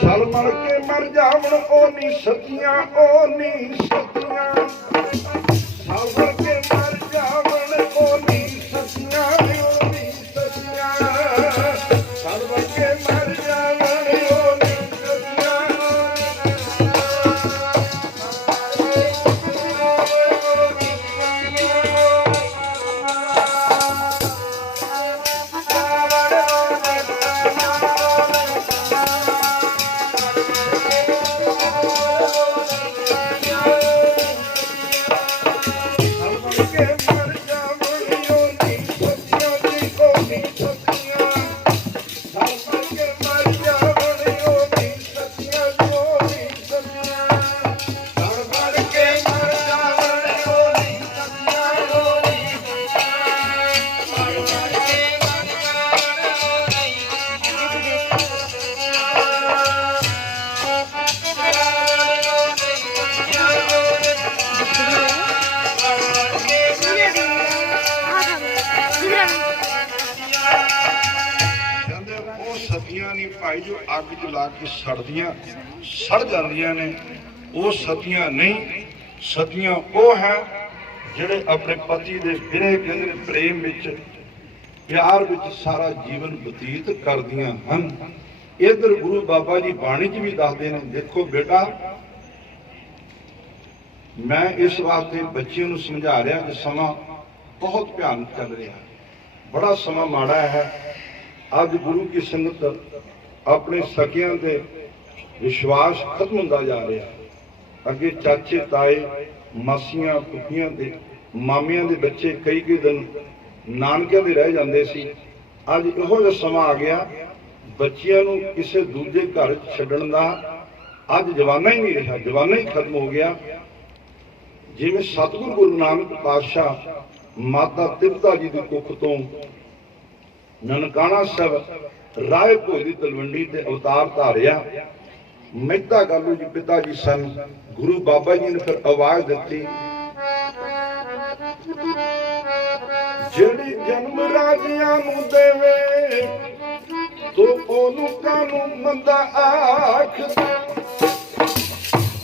ਸਲ ਮਰ ਕੇ ਮਰ ਜਾਵਣ ਉਹ ਨੀ ਸਤੀਆਂ, ਉਹ ਨੀ ਸਤੀਆਂ। ਸਲ ਮਰ ਕੇ ਮਰ ਜਾਵਣ ਉਹ ਨੀ ਸਤੀਆਂ, ਉਹ ਨੀ ਸਤੀਆਂ। ਸਲ ਮਰ ਕੇ ਮਰ ਜਾਵਣ ਉਹ ਨੀ ਸਤੀਆਂ। ਸਤੀਆਂ ਨਹੀਂ ਭਾਈ ਜੋ ਅੱਗ 'ਚ ਲਾ ਕੇ ਸੜ ਜਾਂਦੀਆਂ ਨੇ, ਉਹ ਸਤੀਆਂ ਨਹੀਂ। ਸਤੀਆਂ ਉਹ ਹੈ ਜਿਹੜੇ ਆਪਣੇ ਪਤੀ ਦੇ ਵਿਰਹ ਕਹਿੰਦੇ ਪ੍ਰੇਮ ਵਿੱਚ, ਪਿਆਰ ਵਿੱਚ ਸਾਰਾ ਜੀਵਨ ਬਤੀਤ ਕਰਦੀਆਂ ਹਨ। ਇਧਰ ਗੁਰੂ ਬਾਬਾ ਜੀ ਬਾਣੀ 'ਚ ਵੀ ਦੱਸਦੇ ਨੇ, ਦੇਖੋ ਬੇਟਾ ਮੈਂ ਇਸ ਵਾਸਤੇ ਬੱਚਿਆਂ ਨੂੰ ਸਮਝਾ ਰਿਹਾ ਕਿ ਸਮਾਂ ਬਹੁਤ ਭਿਆਨਕ ਚੱਲ ਰਿਹਾ, ਬੜਾ ਸਮਾਂ ਮਾੜਾ ਹੈ। ਅੱਜ ਗੁਰੂ ਕੀ ਸੰਗਤ ਆਪਣੇ ਸਕਿਆਂ ਤੇ ਵਿਸ਼ਵਾਸ ਖਤਮ ਹੁੰਦਾ ਜਾ ਰਿਹਾ। ਅੱਗੇ ਚਾਚੇ ਤਾਏ ਮਾਸੀਆਂ ਫੁੱਫੀਆਂ ਤੇ ਮਾਮਿਆਂ ਦੇ ਬੱਚੇ ਕਈ ਦਿਨ ਨਾਨਕਿਆਂ ਦੇ ਰਹਿ ਜਾਂਦੇ ਸੀ। ਅੱਜ ਇਹੋ ਜਿਹਾ ਸਮਾਂ ਆ ਗਿਆ ਬੱਚਿਆਂ ਨੂੰ ਕਿਸੇ ਦੂਜੇ ਘਰ ਛੱਡਣ ਦਾ ਅੱਜ ਜਵਾਨਾ ਹੀ ਨਹੀਂ ਰਿਹਾ, ਜਵਾਨਾ ਹੀ ਖਤਮ ਹੋ ਗਿਆ। ਜਿਵੇਂ ਸਤਿਗੁਰੂ ਗੁਰੂ ਨਾਨਕ ਪਾਤਸ਼ਾਹ ਮਾਤਾ ਤ੍ਰਿਪਤਾ ਜੀ ਦੀ ਕੁੱਖ ਤੋਂ ਨਨਕਾਣਾ ਸਾਹਿਬ ਰਾਏ ਭੋਏ ਦੀ ਤਲਵੰਡੀ ਤੇ ਅਵਤਾਰ ਧਾਰਿਆ। ਮਹਿਤਾ ਗਾਲੂ ਜੀ ਪਿਤਾ ਜੀ ਸਨ। ਗੁਰੂ ਬਾਬਾ ਜੀ ਨੇ ਫਿਰ ਆਵਾਜ਼ ਦਿੱਤੀ, ਜਿਹੜੀ ਜਨਮ ਰਾਜਿਆਂ ਨੂੰ ਦੇਵੇ ਤੋ ਉਹਨੂੰ ਕਾਨੂੰ ਮੰਦਾ ਆਖਦਾ।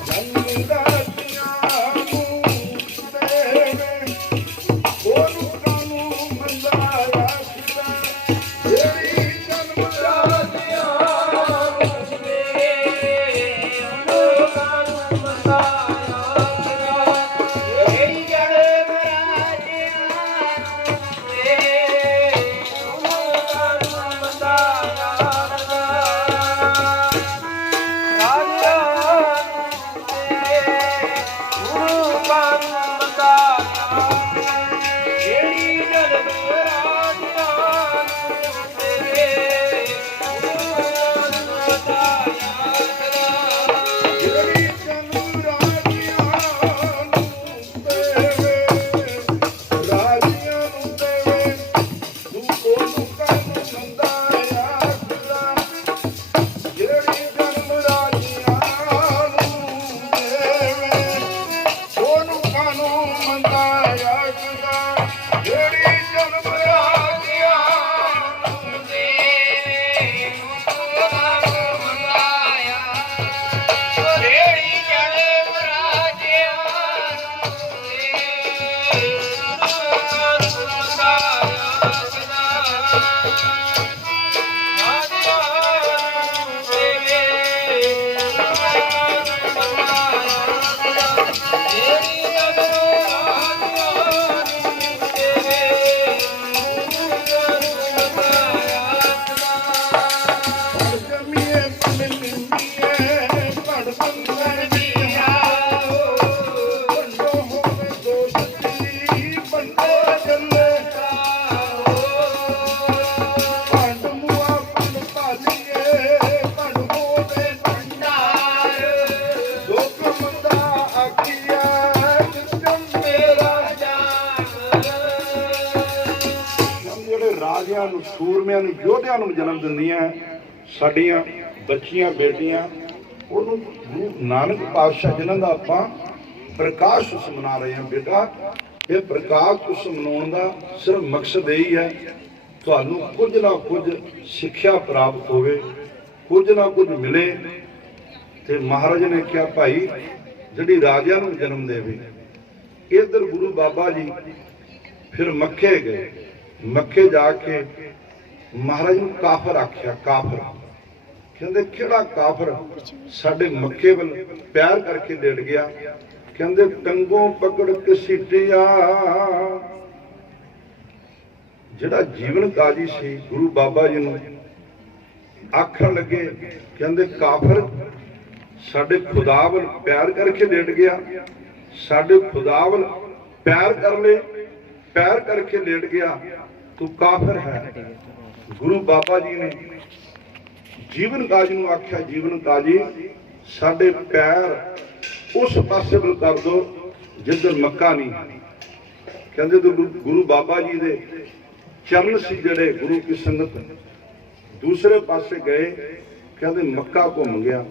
ਜਨਮ ਰਾਜਿਆਂ ਨੂੰ ਦੇਵੇ ਉਹਨੂੰ ਕਾਨੂੰ ਮੰਦਾ ਆਖਦਾ। ਜਿਹੜੀ ਜਨਮ ਰਾਜਿਆਂ ਨੂੰ ਦੇਵੇ ਉਹਨੂੰ ਕਾਨੂੰ ਮੰਦਾ ਆਖਦਾ। ਜਿਹੜੀ ਜਨਮ ਰਾਜਿਆਂ ਨੂੰ ਦੇਵੇ ਉਹਨੂੰ ਕਾਨੂੰ ਮੰਦਾ ਆਖਦਾ। ਰਾਜਿਆਂ ਨੂੰ, ਸੂਰਮਿਆਂ ਨੂੰ, ਯੋਧਿਆਂ ਨੂੰ ਜਨਮ ਦਿੰਦੀਆਂ ਸਾਡੀਆਂ ਬੱਚੀਆਂ ਬੇਟੀਆਂ। ਉਹਨੂੰ ਗੁਰੂ ਨਾਨਕ ਪਾਤਸ਼ਾਹ ਜਿਨ੍ਹਾਂ ਦਾ ਆਪਾਂ ਪ੍ਰਕਾਸ਼ ਉਤਸਵ ਮਨਾ ਰਹੇ ਹਾਂ। ਬੇਟਾ ਇਹ ਪ੍ਰਕਾਸ਼ ਉਤਸਵ ਮਨਾਉਣ ਦਾ ਸਿਰਫ ਮਕਸਦ ਇਹੀ ਹੈ ਤੁਹਾਨੂੰ ਕੁਝ ਨਾ ਕੁਝ ਸਿੱਖਿਆ ਪ੍ਰਾਪਤ ਹੋਵੇ, ਕੁਝ ਨਾ ਕੁਝ ਮਿਲੇ। ਤੇ ਮਹਾਰਾਜ ਨੇ ਕਿਹਾ ਭਾਈ ਜਿਹੜੀ ਰਾਜਿਆਂ ਨੂੰ ਜਨਮ ਦੇਵੇ। ਇਧਰ ਗੁਰੂ ਬਾਬਾ ਜੀ ਫਿਰ ਮੱਕੇ ਗਏ। ਮੱਕੇ ਜਾ ਕੇ ਮਹਾਰਾਜ ਨੂੰ ਕਾਫਰ ਆਖਿਆ। ਕਾਫਰ ਕਹਿੰਦੇ ਕਿਹੜਾ ਕਾਫਰ ਸਾਡੇ ਮੱਕੇ ਵੱਲ ਪਿਆਰ ਕਰਕੇ ਡੇੜ ਗਿਆ। ਕਹਿੰਦੇ ਟੰਗੋਂ ਪਕੜ ਕੇ ਸਿੱਟਿਆ। ਜਿਹੜਾ ਜੀਵਨ ਕਾਜੀ ਸੀ ਗੁਰੂ ਬਾਬਾ ਜੀ ਨੂੰ ਆਖਣ ਲੱਗੇ, ਕਹਿੰਦੇ ਕਾਫਰ ਸਾਡੇ ਖੁਦਾ ਵੱਲ ਪਿਆਰ ਕਰਕੇ ਡੇੜ ਗਿਆ। ਸਾਡੇ ਖੁਦਾ ਵੱਲ ਪਿਆਰ ਕਰ ਲੈ, ਪਿਆਰ ਕਰਕੇ ਲੇਟ ਗਿਆ, ਤੂੰ ਕਾਫਰ ਹੈ। ਗੁਰੂ ਬਾਬਾ ਜੀ ਨੇ ਜੀਵਨ ਕਾਜ ਨੂੰ ਆਖਿਆ, ਜੀਵਨ ਕਾਜੀ ਸਾਡੇ ਪੈਰ ਉਸ ਪਾਸੇ ਵੱਲ ਕਰ ਦੋ ਜਿੱਧਰ ਮੱਕਾ ਨਹੀਂ। ਕਹਿੰਦੇ ਗੁਰੂ ਬਾਬਾ ਜੀ ਦੇ ਚਰਨ ਸੀ ਜਿਹੜੇ ਗੁਰੂ ਕੀ ਸੰਗਤ ਦੂਸਰੇ ਪਾਸੇ ਗਏ। ਕਹਿੰਦੇ ਮੱਕਾ ਘੁੰਮ ਗਿਆ।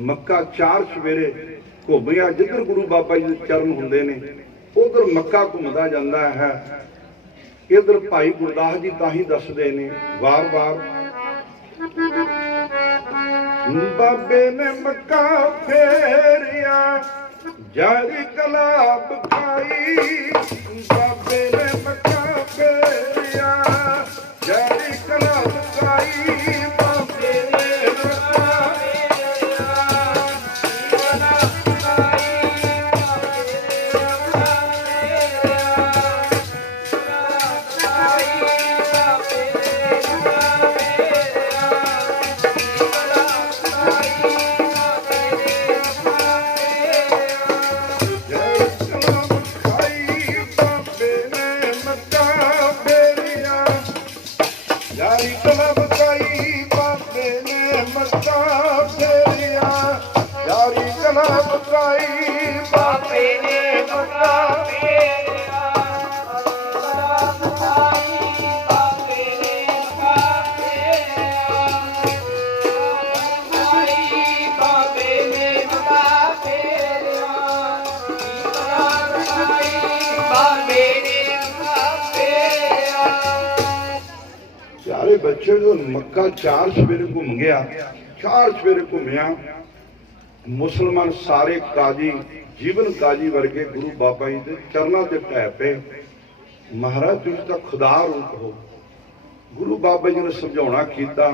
ਮੱਕਾ ਚਾਰ ਸਵੇਰੇ ਘੁੰਮਿਆ ਜਿੱਧਰ ਗੁਰੂ ਬਾਬਾ ਜੀ ਦੇ ਚਰਨ ਹੁੰਦੇ ਨੇ, ਉਧਰ ਮੱਕਾ ਘੁੰਮਦਾ ਜਾਂਦਾ ਹੈ। ਇਧਰ ਭਾਈ ਗੁਰਦਾਸ ਜੀ ਤਾਂ ਹੀ ਦੱਸਦੇ ਨੇ ਵਾਰ-ਵਾਰ ਬਾਬੇ ਨੇ ਮੱਕਾ ਫੇਰਿਆ ਜਾਰੀ ਕਲਾਬ ਖਾਈ ਬਾਬੇ ਨੇ ਮੱਕਾ ਫੇਰਿਆ ਜਾਰੀ ਕਲਾਬ ਖਾਈ ਬਾਬੇ ਨੇ ਮੱਕਾ ਫੇਰਿਆ ਕਲਾਬ ਖਾਈ ਬਾਬੇ ਨੇ ਮੱਕਾ ਫੇਰਿਆ ਕਲਾਬ ਖਾਈ ਬਾਬੇ ਨੇ ਮੱਕਾ ਜਾਰੀ ਕਲਬ ਕਾਈ ਬਾਬੇ ਨੇ ਮੱਕਾ ਫੇਰਿਆ ਜਾਰੀ ਕਲਬ ਕਾਈ ਬਾਬੇ ਨੇ ਮੱਕਾ ਫੇਰਿਆ ਕਲਬ ਕਾਈ ਬਾਬੇ ਨੇ ਮੱਕਾ ਫੇਰਿਆ ਬਾਬੇ ਨੇ ਮੱਕਾ ਫੇਰਿਆ ਕਲਬ ਕਾਈ ਬਾਬੇ ਨੇ ਮੱਕਾ ਫੇਰਿਆ। ਸਾਰੇ ਬੱਚੇ ਜੋ ਮੱਕਾ 4 ਸਵੇਰੇ ਘੁੰਮ ਗਿਆ 4 ਸਵੇਰੇ ਘੁੰਮਿਆ ਮੁਸਲਮਾਨ ਸਾਰੇ ਕਾਜੀ ਜੀਵਨ ਕਾਜੀ ਵਰਗੇ ਗੁਰੂ ਬਾਬਾ ਜੀ ਦੇ ਚਰਨਾਂ ਤੇ ਢਹਿ ਪਏ। ਮਹਾਰਾਜ ਤੁਸੀਂ ਤਾਂ ਖੁਦਾ ਰੂਪ ਹੋ। ਗੁਰੂ ਬਾਬਾ ਜੀ ਨੇ ਸਮਝਾਉਣਾ ਕੀਤਾ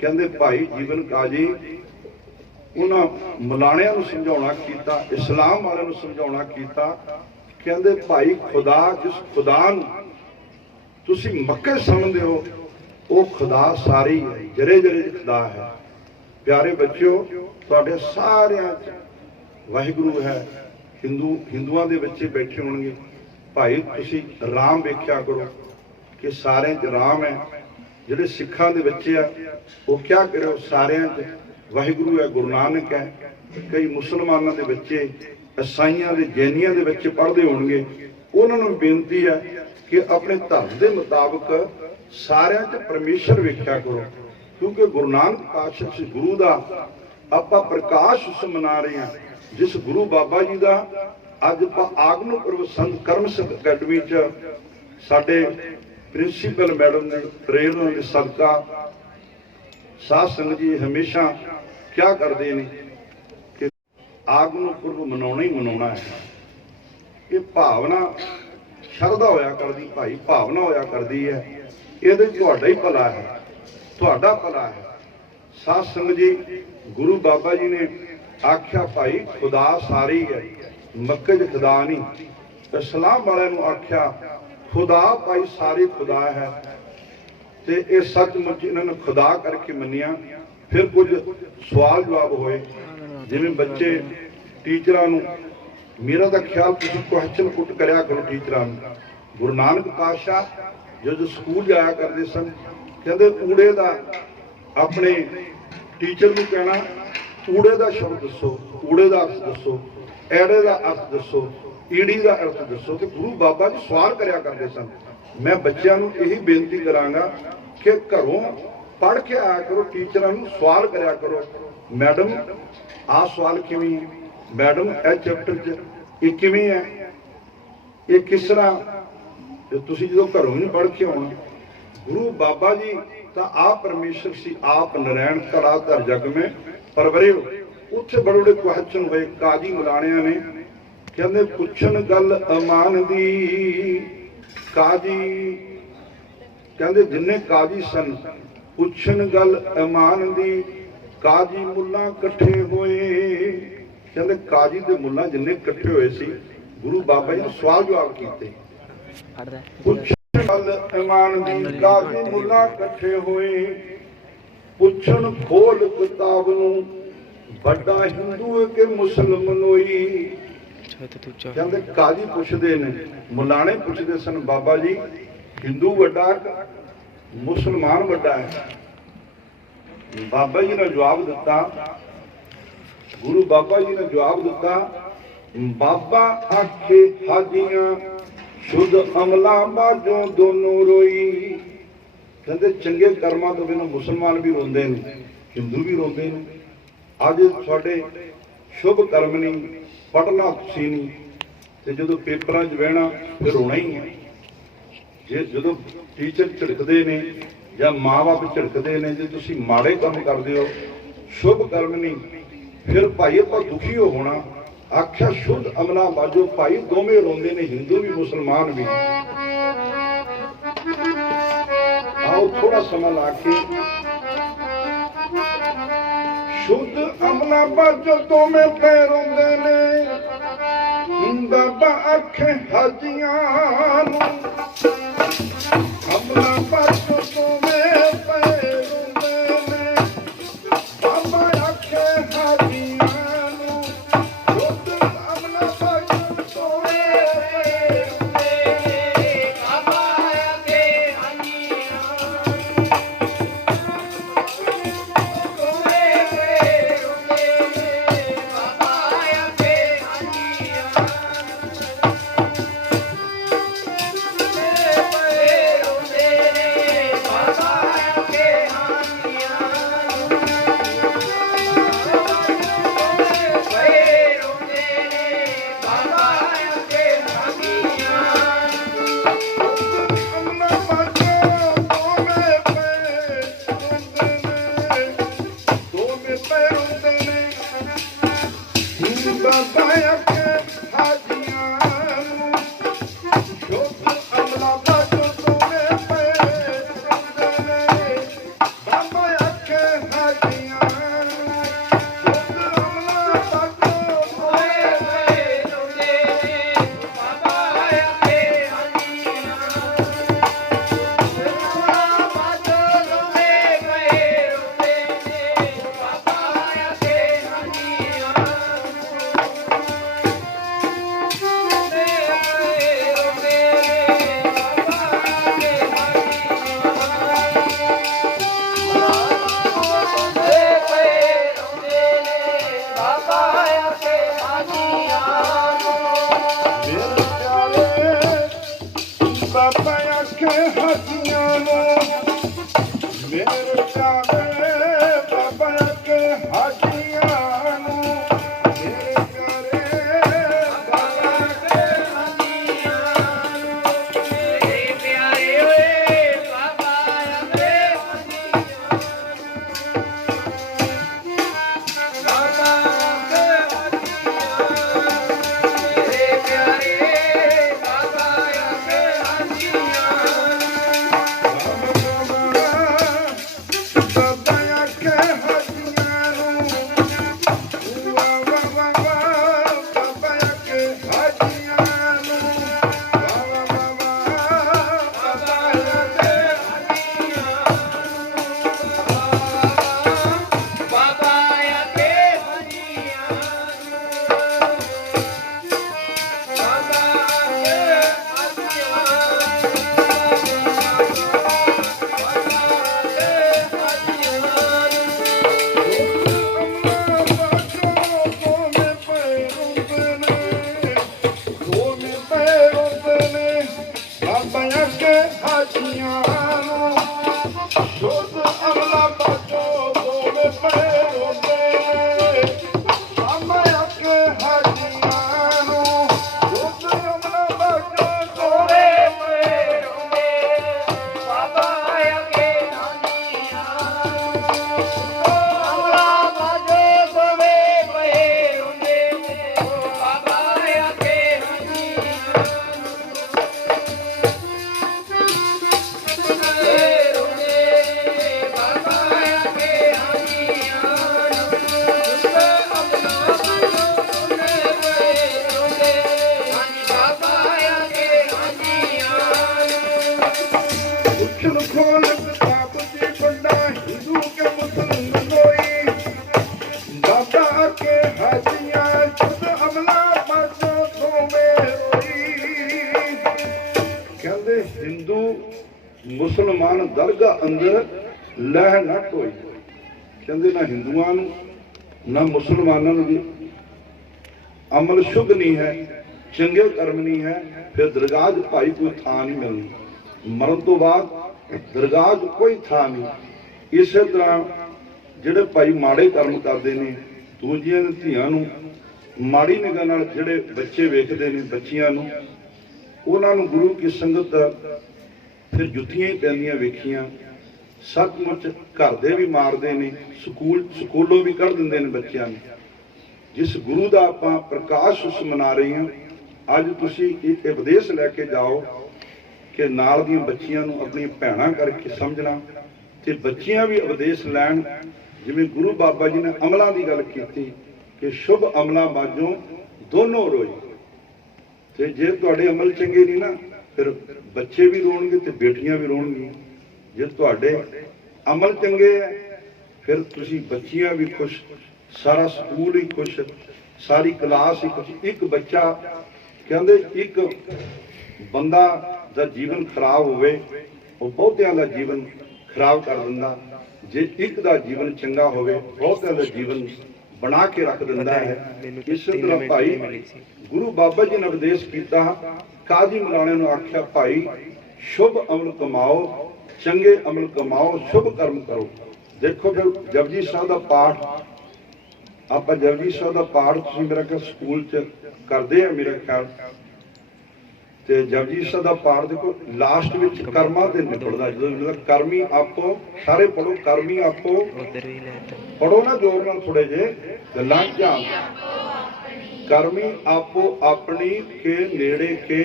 ਕਹਿੰਦੇ ਭਾਈ ਜੀਵਨ ਕਾਜੀ ਉਹਨਾਂ ਮਲਾਣਿਆਂ ਨੂੰ ਸਮਝਾਉਣਾ ਕੀਤਾ ਇਸਲਾਮ ਵਾਲਿਆਂ ਨੂੰ ਸਮਝਾਉਣਾ ਕੀਤਾ ਕਹਿੰਦੇ ਭਾਈ ਖੁਦਾ ਜਿਸ ਖੁਦਾ ਨੂੰ ਤੁਸੀਂ ਮੱਕੇ ਸਮਝਦੇ ਹੋ ਉਹ ਖੁਦਾ ਸਾਰੀ ਹੈ ਜਰੇ ਜਰੇ ਖੁਦਾ ਹੈ। ਪਿਆਰੇ ਬੱਚਿਓ ਤੁਹਾਡੇ ਸਾਰਿਆਂ 'ਚ ਵਾਹਿਗੁਰੂ ਹੈ। ਹਿੰਦੂਆਂ ਦੇ ਬੱਚੇ ਬੈਠੇ ਹੋਣਗੇ ਭਾਈ ਤੁਸੀਂ ਰਾਮ ਵੇਖਿਆ ਕਰੋ ਕਿ ਸਾਰਿਆਂ 'ਚ ਰਾਮ ਹੈ। ਜਿਹੜੇ ਸਿੱਖਾਂ ਦੇ ਬੱਚੇ ਆ ਉਹ ਕਿਆ ਕਰਿਓ ਸਾਰਿਆਂ 'ਚ ਵਾਹਿਗੁਰੂ ਹੈ ਗੁਰੂ ਨਾਨਕ ਹੈ। ਕਈ ਮੁਸਲਮਾਨਾਂ ਦੇ ਬੱਚੇ ਈਸਾਈਆਂ ਦੇ ਜੈਨੀਆਂ ਦੇ ਬੱਚੇ ਪੜ੍ਹਦੇ ਹੋਣਗੇ ਉਹਨਾਂ ਨੂੰ ਬੇਨਤੀ ਹੈ ਕਿ ਆਪਣੇ ਧਰਮ ਦੇ ਮੁਤਾਬਕ ਸਾਰਿਆਂ 'ਚ ਪਰਮੇਸ਼ਰ ਵੇਖਿਆ ਕਰੋ ਕਿਉਂਕਿ ਗੁਰੂ ਨਾਨਕ ਪਾਤਸ਼ਾਹ ਜੀ ਗੁਰੂ ਦਾ ਆਪਾਂ ਪ੍ਰਕਾਸ਼ ਉਸ ਮਨਾ ਰਹੇ ਹਾਂ ਜਿਸ ਗੁਰੂ ਬਾਬਾ ਜੀ ਦਾ ਅੱਜ ਆਪਾਂ ਆਗਮਨ ਪੁਰਬ ਸੰਤ ਕਰਮ ਸਿੰਘ ਅਕੈਡਮੀ 'ਚ ਸਾਡੇ ਪ੍ਰਿੰਸੀਪਲ ਮੈਡਮ ਨੇ ਪ੍ਰੇਰਨਾ ਦੇ ਸਦਕਾ ਸਾਧ ਸੰਗਤ ਜੀ ਹਮੇਸ਼ਾ ਕਿਆ ਕਰਦੇ ਨੇ ਕਿ ਆਗਮਨ ਪੁਰਬ ਮਨਾਉਣਾ ਹੀ ਮਨਾਉਣਾ ਹੈ। ਇਹ ਭਾਵਨਾ ਸ਼ਰਧਾ ਹੋਇਆ ਕਰਦੀ ਭਾਈ ਭਾਵਨਾ ਹੋਇਆ ਕਰਦੀ ਹੈ ਇਹਦੇ ਤੁਹਾਡਾ ਹੀ ਭਲਾ ਹੈ ਤੁਹਾਡਾ ਭਲਾ ਹੈ। ਸਾਧ ਸੰਗਤ ਜੀ ਗੁਰੂ ਬਾਬਾ ਜੀ ਨੇ ਆਖਿਆ ਭਾਈ ਖੁਦਾ ਸਾਰੀ ਹੈ ਮੱਕੇ 'ਚ ਖੁਦਾ ਨਹੀਂ। ਇਸਲਾਮ ਵਾਲਿਆਂ ਨੂੰ ਆਖਿਆ ਖੁਦਾ ਭਾਈ ਸਾਰੇ ਖੁਦਾ ਹੈ ਤੇ ਇਹ ਸੱਚਮੁੱਚ ਇਹਨਾਂ ਨੇ ਖੁਦਾ ਕਰਕੇ ਮੰਨਿਆ। ਫਿਰ ਕੁਝ ਸਵਾਲ ਜਵਾਬ ਹੋਏ ਜਿਵੇਂ ਬੱਚੇ ਟੀਚਰਾਂ ਨੂੰ ਮੇਰਾ ਤਾਂ ਖਿਆਲ ਤੁਸੀਂ ਕੁਐਸਚਨ ਪੁੱਟ ਕਰਿਆ ਕਰੋ ਟੀਚਰਾਂ ਨੂੰ। ਗੁਰੂ ਨਾਨਕ ਪਾਤਸ਼ਾਹ ਜਦੋਂ ਸਕੂਲ ਜਾਇਆ ਕਰਦੇ ਸਨ ਕਹਿੰਦੇ ਊੜੇ ਦਾ ਆਪਣੇ ਟੀਚਰ ਨੂੰ ਕਹਿਣਾ ਊੜੇ ਦਾ ਸ਼ਬਦ ਦੱਸੋ ਊੜੇ ਦਾ ਅਰਥ ਦੱਸੋ ਐੜੇ ਦਾ ਅਰਥ ਦੱਸੋ ਈੜੀ ਦਾ ਅਰਥ ਦੱਸੋ ਤੇ ਗੁਰੂ ਬਾਬਾ ਜੀ ਸਵਾਲ ਕਰਿਆ ਕਰਦੇ ਸਨ। ਮੈਂ ਬੱਚਿਆਂ ਨੂੰ ਇਹੀ ਬੇਨਤੀ ਕਰਾਂਗਾ ਕਿ ਘਰੋਂ ਪੜ੍ਹ ਕੇ ਆਇਆ ਕਰੋ ਟੀਚਰਾਂ ਨੂੰ ਸਵਾਲ ਕਰਿਆ ਕਰੋ ਮੈਡਮ ਆਹ ਸਵਾਲ ਕਿਵੇਂ ਮੈਡਮ ਇਹ ਚੈਪਟਰ 'ਚ ਇਹ ਕਿਵੇਂ ਹੈ ਇਹ ਕਿਸ ਤਰ੍ਹਾਂ ਤੁਸੀਂ ਜਦੋਂ ਘਰੋਂ ਨਹੀਂ ਪੜ੍ਹ ਕੇ ਆਉਣਾ। ਗੁਰੂ ਬਾਬਾ ਜੀ ਤਾਂ ਆਪ ਪਰਮੇਸ਼ਰ ਸੀ ਆਪ ਨਰੈਣ ਧੜਾ ਧਰ ਜਗ ਮੈਂ ਪਰਵਰਿਓ। ਉੱਥੇ ਬੜੇ ਬੜੇ ਕੁਐਸਚਨ ਹੋਏ ਕਾਜੀ ਮਲਾਣਿਆਂ ਨੇ ਕਹਿੰਦੇ ਪੁੱਛਣ ਗੱਲ ਅਮਾਨ ਦੀ ਕਾਜੀ ਕਹਿੰਦੇ ਜਿੰਨੇ ਕਾਜੀ ਸਨ ਪੁੱਛਣ ਗੱਲ ਅਮਾਨ ਦੀ ਕਾਜੀ ਮੁੱਲਾ ਇਕੱਠੇ ਹੋਏ। ਕਹਿੰਦੇ ਕਾਜੀ ਦੇ ਮੁੱਲਾ ਜਿੰਨੇ ਇਕੱਠੇ ਹੋਏ ਸੀ ਗੁਰੂ ਬਾਬਾ ਜੀ ਨੇ ਸਵਾਲ ਜਵਾਬ ਕੀਤੇ। ਪੁੱਛਣ ਗੱਲ ਇਮਾਨ ਦੀ ਕਾਜੀ ਮੁੱਲਾ ਇਕੱਠੇ ਹੋਏ ਪੁੱਛਣ ਖੋਲ ਕਿਤਾਬ ਨੂੰ ਵੱਡਾ ਹਿੰਦੂ ਕਿ ਮੁਸਲਮਾਨ ਹੋਈ। ਕਹਿੰਦੇ ਕਾਜੀ ਪੁੱਛਦੇ ਨੇ ਮੁਲਾਣੇ ਪੁੱਛਦੇ ਸਨ ਬਾਬਾ ਜੀ ਹਿੰਦੂ ਵੱਡਾ ਮੁਸਲਮਾਨ ਵੱਡਾ ਹੈ। ਬਾਬਾ ਜੀ ਨੇ ਜਵਾਬ ਦਿੱਤਾ ਗੁਰੂ ਬਾਬਾ ਜੀ ਨੇ ਜਵਾਬ ਦਿੱਤਾ ਬਾਬਾ ਆਖੇ ਹਾਜੀਆਂ ਸ਼ੁੱਧ ਅਮਲਾ ਬਾਝੋਂ ਦੋਨੋਂ ਰੋਈ। ਕਹਿੰਦੇ ਚੰਗੇ ਕਰਮਾਂ ਤੋਂ ਬਿਨਾਂ ਮੁਸਲਮਾਨ ਵੀ ਰੋਂਦੇ ਨੇ ਹਿੰਦੂ ਵੀ ਰੋਂਦੇ ਨੇ। ਅੱਜ ਸਾਡੇ ਸ਼ੁਭ ਕਰਮ ਨਹੀਂ ਪੜ੍ਹਨਾ ਤੁਸੀਂ ਨਹੀਂ ਤੇ ਜਦੋਂ ਪੇਪਰਾਂ 'ਚ ਬਹਿਣਾ ਫਿਰ ਰੋਣਾ ਹੀ ਹੈ। ਜੇ ਜਦੋਂ ਟੀਚਰ ਝਿੜਕਦੇ ਨੇ ਜਾਂ ਮਾਂ-ਬਾਪ ਝਿੜਕਦੇ ਨੇ ਜੇ ਤੁਸੀਂ ਮਾੜੇ ਕੰਮ ਕਰਦੇ ਹੋ शुभ कर्म नहीं। फिर भाई आप दुखी हो होना, आख्या शुद्ध अमला बाजो भाई दोवें रोंदे ने, हिंदू भी मुसलमान भी। आओ थोड़ा समय ला के शुद्ध अमला बाजो दोवें पे रोंदे ने, बाबा आखे हाजियां नूं। अमला बाजो दोवें पे रोंदे ने, बाबा आखे हाजियां नूं। शुद्ध अमला बाजो दोवें पे रोंदे ने, बाबा आखे हाजियां नूं। दोवें पे रोंदे ने, बाबा आखे हाजियां नूं। मुसलमान दरगाह अंदर लह ना कोई कहते ना हिंदुआ ना मुसलमानों भी अमल शुभ नहीं है, चंगे कर्म नहीं है, फिर दरगाह भाई कोई थां नहीं मिलनी। मरण तो बाद दरगाह कोई थां नहीं। इस तरह जिहड़े भाई माड़े कर्म करते हैं, दूजियां धियां नूं माड़ी निगाह नाल जिहड़े बच्चे वेखदे ने, बच्चियां नूं उन्हां नूं गुरु की संगत फिर जुत्तियां ही पैंदियां वेखियां। सचमुच घर दे भी मारते ने, स्कूलों भी कढ़ दिंदे ने बच्चों ने। जिस गुरु का आप प्रकाश उस मना रहे हैं, अज तुसी एक उपदेश लैके जाओ कि नाल दी बच्चियां नूं अपनी भैणां करके समझना, ते बच्चियां भी उपदेश लैण। जिवें गुरु बाबा जी ने अमलों की गल की कि शुभ अमलों बाजों दोनों रोई, ते जे तुहाडे अमल चंगे नहीं ना, फिर बच्चे भी रोणगे ते बेटियां भी रोणगी। जे तुहाडे अमल चंगे है, फिर तुसी बच्चियां भी खुश, सारा स्कूल ही खुश, सारी क्लास ही खुश। एक बच्चा कहते एक बंदा दा जीवन खराब होवे, वो बहुतियां दा जीवन खराब कर दिंदा। जे एक दा जीवन चंगा होवे, बहुतियां दा जीवन बना के रख दिंदा है। इस तरह भाई गुरु बाबा जी ने उपदेश किया, काजी मलाने नूं आख्या, भाई शुभ अमल कमाओ, चंगे अमल कमाओ, शुभ कर्म करो। देखो फिर जपजी साहब का पाठ, आप जपजी साहब का पाठ तुसीं मेरा ख्याल स्कूल च करते हैं मेरा ख्याल, ते जपजी साहब का पाठ देखो लास्ट में कर्मां ते निकलदा। जो कर्मी आपो, सारे पढ़ो, कर्मी आपो, पढ़ो ना जोर नाल थोड़े जे गल्लां ध्यान। कर्मी आपो अपनी के नेड़े के,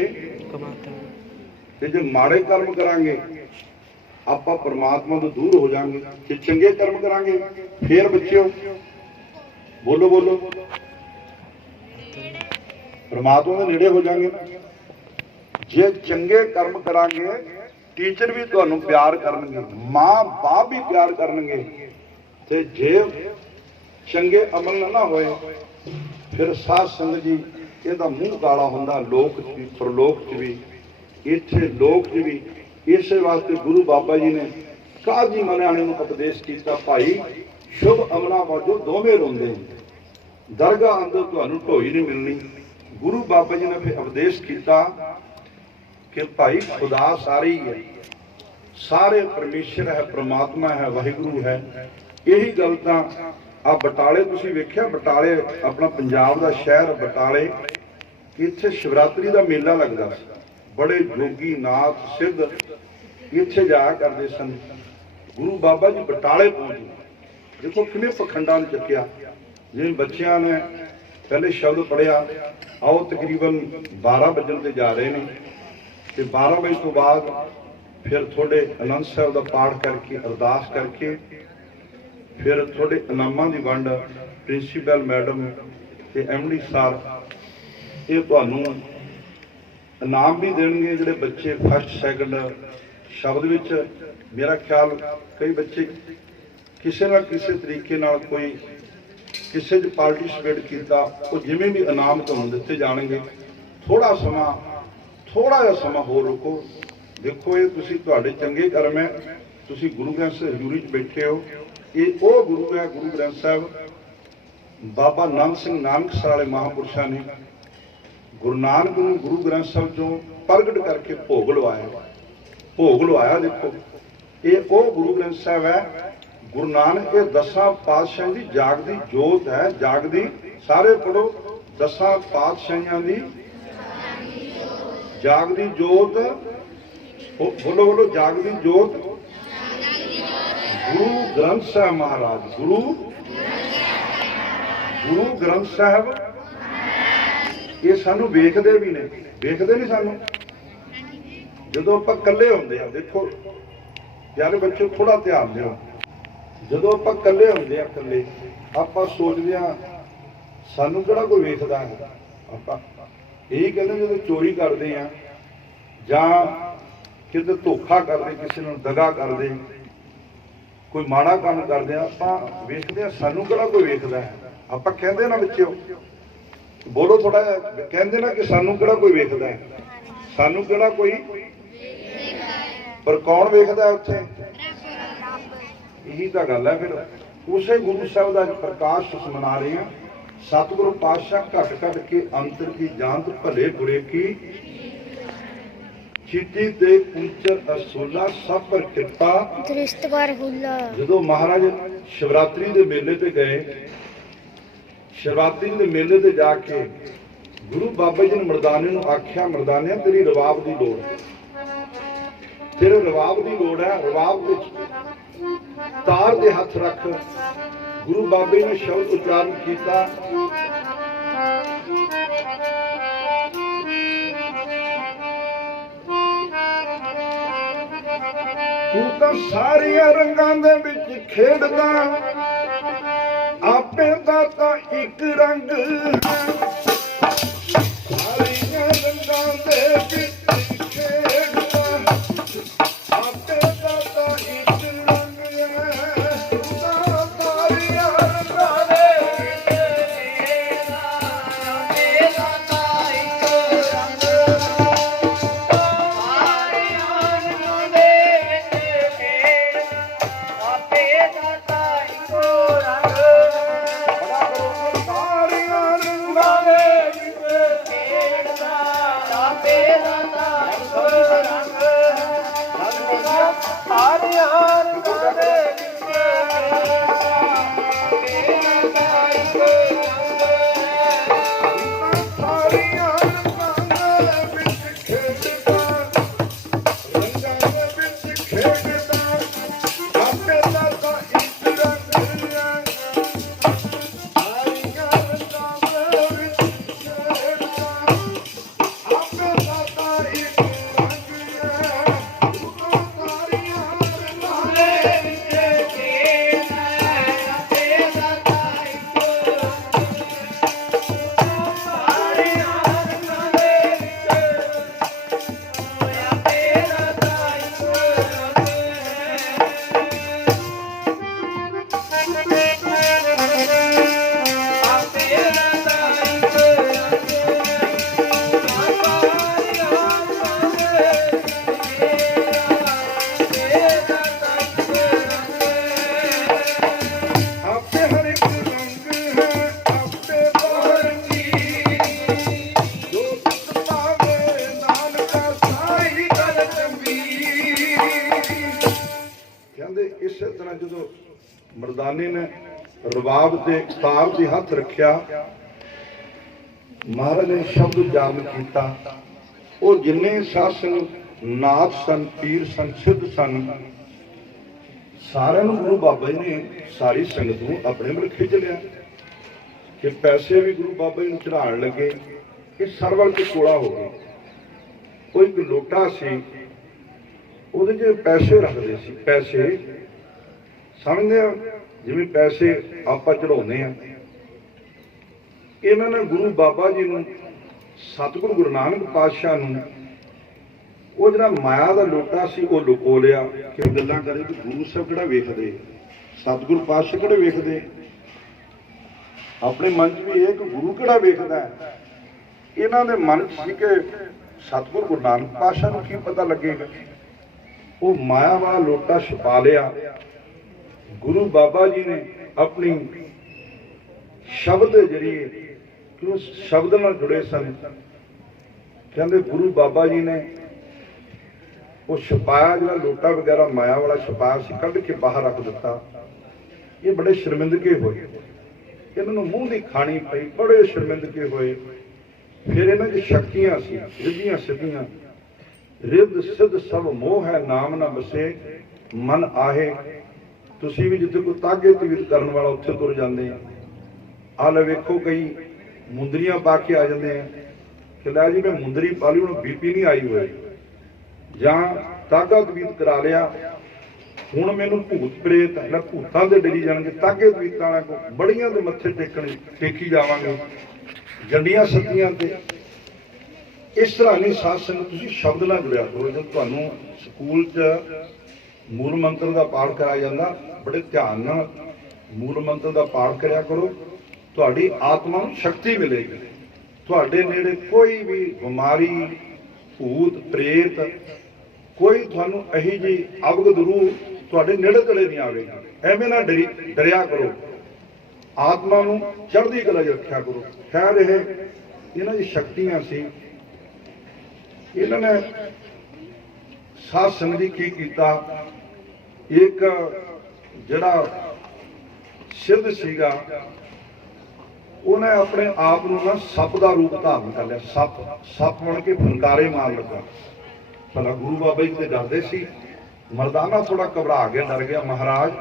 ते जे माड़े कर्म करांगे आपां परमात्मा तो दूर हो जाएंगे, जे चंगे कर्म करांगे फिर बच्चों बोलो बोलो परमात्मा के नेड़े हो जाएंगे ना। जे चंगे कर्म करांगे टीचर भी तुहानूं प्यार करनगे, मां बाप भी प्यार करनगे। ते जे चंगे अमल ना होए, फिर साध संगत जी इहदा मूँह काला हुंदा, लोक च भी परलोक च भी, इत्थे लोक च भी। इस वास्ते गुरु बाबा जी ने काजी मलाने नूं उपदेश किया, भाई शुभ अमलों वाजों दोवें रोंदे ने, दरगाह अंदर तुहानूं ढोई नहीं मिलनी। गुरु बाबा जी ने फिर उपदेश किया कि भाई खुदा सारे ही है, सारे परमेश्वर है, परमात्मा है, वाहिगुरु है। यही गल तां आ बटाले तुसीं वेख्या, बटाले अपना पंजाब दा शहर बटाले, इत्थे शिवरात्रि दा मेला लगदा सी। बड़े जोगी नाथ सिद्ध इत्थे जाया करदे सन। गुरु बाबा जी बटाले पहुंचे, देखो किवें पखंडां नूं चुक्या। जिवें बच्चियां ने पहले शब्द पढ़िया, आओ तकरीबन 12 बजन ते जा रहे हैं, ते 12 बजे तो बाद फिर थोड़े आनंद साहब का पाठ करके अरदास करके फिर थोड़े इनामां दी वंड प्रिंसीपल मैडम ते MD साहब ये तुहानूं इनाम भी देंगे। जिहड़े बच्चे फर्स्ट सैकंड शब्द विच, मेरा ख्याल कई बच्चे किसी ना किसी तरीके नाल कोई किसी च पार्टिसिपेट किया, वो जिवें भी इनाम तुहानूं दिते जाणगे। थोड़ा समा, थोड़ा जिहा समा होर रुको। देखो ये तुसीं तुहाडे चंगे कर्म है, तुसीं गुरु ग्रंथ ਸਾਹਿਬ हजूरी च बैठे हो। ये वो गुरु है, गुरु ग्रंथ ਸਾਹਿਬ बाबा नानक सिंह नानकसर वाले महापुरुषों ने गुरु नानक नूं गुरु ग्रंथ ਸਾਹਿਬ चों प्रगट करके भोग लवाया, भोग लवाया। देखो ये वो गुरु ग्रंथ ਸਾਹਿਬ है। गुरु नानक ये 10 पातशाहियों की जागदी जोत है, जागदी, सारे पढ़ो, 10 पातशाहियों की जागदी जोत, बोलो बोलो जागदी जोत गुरु ग्रंथ साहब महाराज। गुरु ग्रंथ साहब ये सानू वेखदे भी ने, वेखदे नहीं सानू जदों आपां कल्ले हुंदे आ। देखो प्यारे बच्चों थोड़ा ध्यान दिओ, जदों आपां कल्ले हुंदे आ, कल्ले आपां सोचदे आ सानू किहड़ा कोई वेखदा है। आपां यही कहते जदों चोरी करते हैं जां किते धोखा करते, किसी नूं दगा करते, कोई माड़ा काम करते, आपां वेखदे आ सानू किहड़ा कोई वेखदा है। आपां कहंदे ना बच्चों, बोलो थोड़ा, कहंदे ना कि सानू किहड़ा कोई वेखदा है, सानू किहड़ा कोई, पर कौन वेखदा है उत्थे? यही तो गल है। फिर उसे गुरु साहब का प्रकाश मना रहे हैं। सतगुरु पातशाह घट घट के अंतर की जानत, भले बुरे की चीटी ते कूचर असोला, सब पर कृपा दृष्टवार हुला। जदों महाराज शिवरात्रि के मेले ते गए, शिवरात्रि के मेले ते जाके गुरु बाबा जी ने मर्दाने नूं आख्या, मर्दानिया तेरी रवाब की लोड़ है, तेरे रवाब की लोड़ है। रवाब ਤਾਰ ਦੇ ਹੱਥ ਰੱਖ। ਗੁਰੂ ਬਾਬੇ ਨੇ ਸ਼ਬਦ ਉਚਾਰਨ ਕੀਤਾ, ਤੂੰ ਤਾਂ ਸਾਰੀਆਂ ਰੰਗਾਂ ਦੇ ਵਿੱਚ ਖੇਡਦਾ, ਆਪੇ ਦਾ ਤਾਂ ਇੱਕ ਰੰਗ ਹੈ। ਸਾਰੀਆਂ ਰੰਗਾਂ ਦੇ ਵਿੱਚ ਖੇਡਦਾ, ਆਪੇ ਦਾ ਤਾਂ ਇੱਕ ਰੰਗ ਹੈ। ਤੂੰ ਤਾਂ ਸਾਰੀਆਂ ਰੰਗਾਂ ਦੇ ਵਿੱਚ ਖੇਡਦਾ, ਆਪੇ ਦਾ ਤਾਂ ਇੱਕ ਰੰਗ ਹੈ। ਸਾਰੀਆਂ ਰੰਗਾਂ ਦੇ ਵਿੱਚ ਖੇਡਦਾ, ਆਪੇ ਦਾ ਤਾਂ ਇੱਕੋ ਰੰਗ ਹੈ। ਬੜਾ ਕਰੋ, ਸਾਰੀਆਂ ਰੰਗਾਂ ਦੇ ਵਿੱਚ ਖੇਡਦਾ, ਆਪੇ ਦਾ ਤਾਂ ਇੱਕੋ ਰੰਗ ਹੈ। ਸਾਰੀਆਂ ਰੰਗਾਂ ਦੇ ਵਿੱਚ ਖੇਡਦਾ, ਆਪੇ ਦਾ ਤਾਂ ਇੱਕੋ ਰੰਗ ਹੈ। ਸਾਰੀਆਂ ਰੰਗਾਂ ਦੇ ਵਿੱਚ ਖੇਡਦਾ, ਰੰਗਾਂ ਦੇ ਵਿੱਚ ਖੇਡਦਾ, ਆਪੇ ਦਾ ਤਾਂ ਇੱਕ ਰੰਗ ਹੈ। ਸਾਰੀਆਂ ਰੰਗਾਂ ਦੇ ਵਿੱਚ ਖੇਡਦਾ, ਆਪੇ ਦਾ ਤਾਂ ਇੱਕ ਰੰਗ ਹੈ। ਤੂੰ ਤਾਂ ਸਾਰੀਆਂ ਰੰਗਾਂ ਦੇ ਵਿੱਚ ਖੇਡਦਾ, ਆਪੇ ਦਾ ਤਾਂ ਇੱਕ ਰੰਗ ਹੈ। ਸਾਰੀਆਂ ਰੰਗਾਂ ਦੇ ਵਿੱਚ ਆਪੇ ਦਾ ਤਾਂ ਇੱਕ ਰੰਗ ਆਪੇ ਹਰ ਇੱਕ ਰੰਗ ਹੈ, ਆਪੇ ਬਾਰੰਗੀ ਜੋ ਤੁਤ ਪਾਵੇ ਨਾਨਕਾ ਸਾਈ ਕਰ ਚੰਗੀ। ਕਹਿੰਦੇ ਇਸੇ ਤਰ੍ਹਾਂ ਜਦੋਂ ਮਰਦਾਨੇ ਨੇ ਰਬਾਬ ਤੇ ਤਾਰ ਦੇ ਹੱਥ ਰੱਖਿਆ, ਮਹਾਰਾਜ ਨੇ ਸ਼ਬਦ ਉਚਾਰਨ ਕੀਤਾ। ਉਹ ਜਿੰਨੇ ਸਾਸਨ ਨਾਥ ਸਨ, ਪੀਰ ਸਨ, ਸਿੱਧ ਸਨ, ਸਾਰਿਆਂ ਨੂੰ ਗੁਰੂ ਬਾਬਾ ਜੀ ਨੇ ਸਾਰੀ ਸੰਗਤ ਨੂੰ ਆਪਣੇ ਵੱਲ ਖਿੱਚ ਲਿਆ ਕਿ ਪੈਸੇ ਵੀ ਗੁਰੂ ਬਾਬਾ ਜੀ ਨੂੰ ਚੜਾਉਣ ਲੱਗੇ। ਇਹ ਸਰਵਲ ਤੇ ਕੋਲਾ ਹੋ ਗਈ। ਉਹ ਇੱਕ ਲੋਟਾ ਸੀ, ਉਹਦੇ 'ਚ ਪੈਸੇ ਰੱਖਦੇ ਸੀ। ਪੈਸੇ ਸਮਝਦੇ ਆ, ਜਿਵੇਂ ਪੈਸੇ ਆਪਾਂ ਚੜਾਉਂਦੇ ਆ। ਇਹਨਾਂ ਨੇ ਗੁਰੂ ਬਾਬਾ ਜੀ ਨੂੰ, ਸਤਿਗੁਰੂ ਗੁਰੂ ਨਾਨਕ ਪਾਤਸ਼ਾਹ ਨੂੰ, ਉਹ ਜਿਹੜਾ ਮਾਇਆ ਦਾ ਲੋਟਾ ਸੀ ਉਹ ਲੁਕੋ ਲਿਆ। ਕਿ ਗੱਲਾਂ ਕਰੇ ਕਿ ਗੁਰੂ ਸਾਹਿਬ ਕਿਹੜਾ ਵੇਖਦੇ, ਸਤਿਗੁਰੂ ਪਾਤਸ਼ਾਹ ਕਿਹੜੇ ਵੇਖਦੇ। ਆਪਣੇ ਮਨ 'ਚ ਵੀ ਇਹ ਕਿ ਗੁਰੂ ਕਿਹੜਾ ਵੇਖਦਾ ਹੈ। ਇਹਨਾਂ ਦੇ ਮਨ 'ਚ ਸੀ ਕਿ ਸਤਿਗੁਰੂ ਗੁਰੂ ਨਾਨਕ ਪਾਤਸ਼ਾਹ ਨੂੰ ਕੀ ਪਤਾ ਲੱਗੇਗਾ। ਉਹ ਮਾਇਆ ਵਾਲਾ ਲੋਟਾ ਛੁਪਾ ਲਿਆ। ਗੁਰੂ ਬਾਬਾ ਜੀ ਨੇ ਆਪਣੀ ਸ਼ਬਦ ਦੇ ਜਰੀਏ, ਕਿ ਉਸ ਸ਼ਬਦ ਨਾਲ ਜੁੜੇ ਸਨ, ਕਹਿੰਦੇ ਗੁਰੂ ਬਾਬਾ ਜੀ ਨੇ ਉਹ ਛੁਪਾਇਆ ਜਿਹੜਾ ਲੋਟਾ ਵਗੈਰਾ ਮਾਇਆ ਵਾਲਾ ਛੁਪਾਇਆ ਸੀ, ਕੱਢ ਕੇ ਬਾਹਰ ਰੱਖ ਦਿੱਤਾ। ਇਹ ਬੜੇ ਸ਼ਰਮਿੰਦਗੇ ਹੋਏ, ਇਹਨਾਂ ਨੂੰ ਮੂੰਹ ਦੀ ਖਾਣੀ ਪਈ, ਬੜੇ ਸ਼ਰਮਿੰਦਗੇ ਹੋਏ। ਫਿਰ ਇਹਨਾਂ ਦੀ ਸ਼ਕਤੀਆਂ ਸੀ ਰਿੱਧੀਆਂ ਸਿੱਧੀਆਂ। ਰਿੱਧ ਸਿੱਧ ਸਭ ਮੋਹ ਹੈ, ਨਾਮ ਨਾ ਬਸੇ ਮਨ ਆਹੇ। ਤੁਸੀਂ ਵੀ ਜਿੱਥੇ ਕੋਈ ਤਾਗੇ ਤੀਰ ਕਰਨ ਵਾਲਾ ਉੱਥੇ ਤੁਰ ਜਾਂਦੇ ਆ। ਆ ਲੈ ਵੇਖੋ, ਕਈ ਮੁੰਦਰੀਆਂ ਪਾ ਕੇ ਆ ਜਾਂਦੇ ਆ ਕਿ ਲੈ ਜੀ ਮੈਂ ਮੁੰਦਰੀ ਪਾ ਲਈ, ਹੁਣ ਬੀਪੀ ਨਹੀਂ ਆਈ ਹੋਈ, ਜਾਂ ਤਾਗਾ ਤਵੀਤ ਕਰਾ ਲਿਆ, ਹੁਣ ਮੈਨੂੰ ਭੂਤ ਪ੍ਰੇਤ ਹੈ, ਭੂਤਾਂ ਦੇ ਡਰੀ ਜਾਣਗੇ। ਤਾਗੇ ਤਵੀਤਾਂ ਵਾਲਿਆਂ ਕੋਲ ਬੜੀਆਂ ਦੇ ਮੱਥੇ ਟੇਕੀ ਜਾਵਾਂਗੇ, ਜੰਡੀਆਂ ਸੱਤੀਆਂ ਤੇ। ਇਸ ਤਰ੍ਹਾਂ ਨਹੀਂ ਸਾਧ ਸੰਗਤ, ਤੁਸੀਂ ਸ਼ਬਦ ਨਾਲ ਜੁੜਿਆ ਕਰੋ। ਜਦੋਂ ਤੁਹਾਨੂੰ ਸਕੂਲ 'ਚ ਮੂਲ ਮੰਤਰ ਦਾ ਪਾਠ ਕਰਾਇਆ ਜਾਂਦਾ, ਬੜੇ ਧਿਆਨ ਨਾਲ ਮੂਲ ਮੰਤਰ ਦਾ ਪਾਠ ਕਰਿਆ ਕਰੋ। ਤੁਹਾਡੀ ਆਤਮਾ ਨੂੰ ਸ਼ਕਤੀ ਮਿਲੇਗੀ। ਤੁਹਾਡੇ ਨੇੜੇ ਕੋਈ ਵੀ ਬਿਮਾਰੀ, ਭੂਤ ਪ੍ਰੇਤ, ਕੋਈ ਤੁਹਾਨੂੰ ਇਹੀ ਜਿਹੀ ਅਵਗਤ ਰੂਹ ਤੁਹਾਡੇ ਨੇੜੇ ਤੇੜੇ ਨਹੀਂ ਆਵੇਗੀ। ਐਵੇਂ ਨਾ ਡਰਿਆ ਕਰੋ। ਆਤਮਾ ਨੂੰ ਚੜ੍ਹਦੀ ਕਲਾ 'ਚ ਰੱਖਿਆ ਕਰੋ। ਖੈਰ ਇਹ ਇਹਨਾਂ ਦੀ ਸ਼ਕਤੀਆਂ ਸੀ। ਇਹਨਾਂ ਨੇ ਸਾਧ ਸੰਗਤ ਦੀ ਕੀ ਕੀਤਾ, ਇੱਕ ਜਿਹੜਾ ਸਿੱਧ ਸੀਗਾ, ਉਹਨੇ ਆਪਣੇ ਆਪ ਨੂੰ ਨਾ ਸੱਪ ਦਾ ਰੂਪ ਧਾਰਨ ਕਰ ਲਿਆ। ਸੱਪ ਬਣ ਕੇ ਫਨਕਾਰੇ ਮਾਰ ਲੱਗਾ। ਭਲਾ ਗੁਰੂ ਬਾਬਾ ਜੀ ਤੇ ਡਰਦੇ ਸੀ। ਮਰਦਾਨਾ ਥੋੜਾ ਘਬਰਾ ਗਿਆ, ਡਰ ਗਿਆ। ਮਹਾਰਾਜ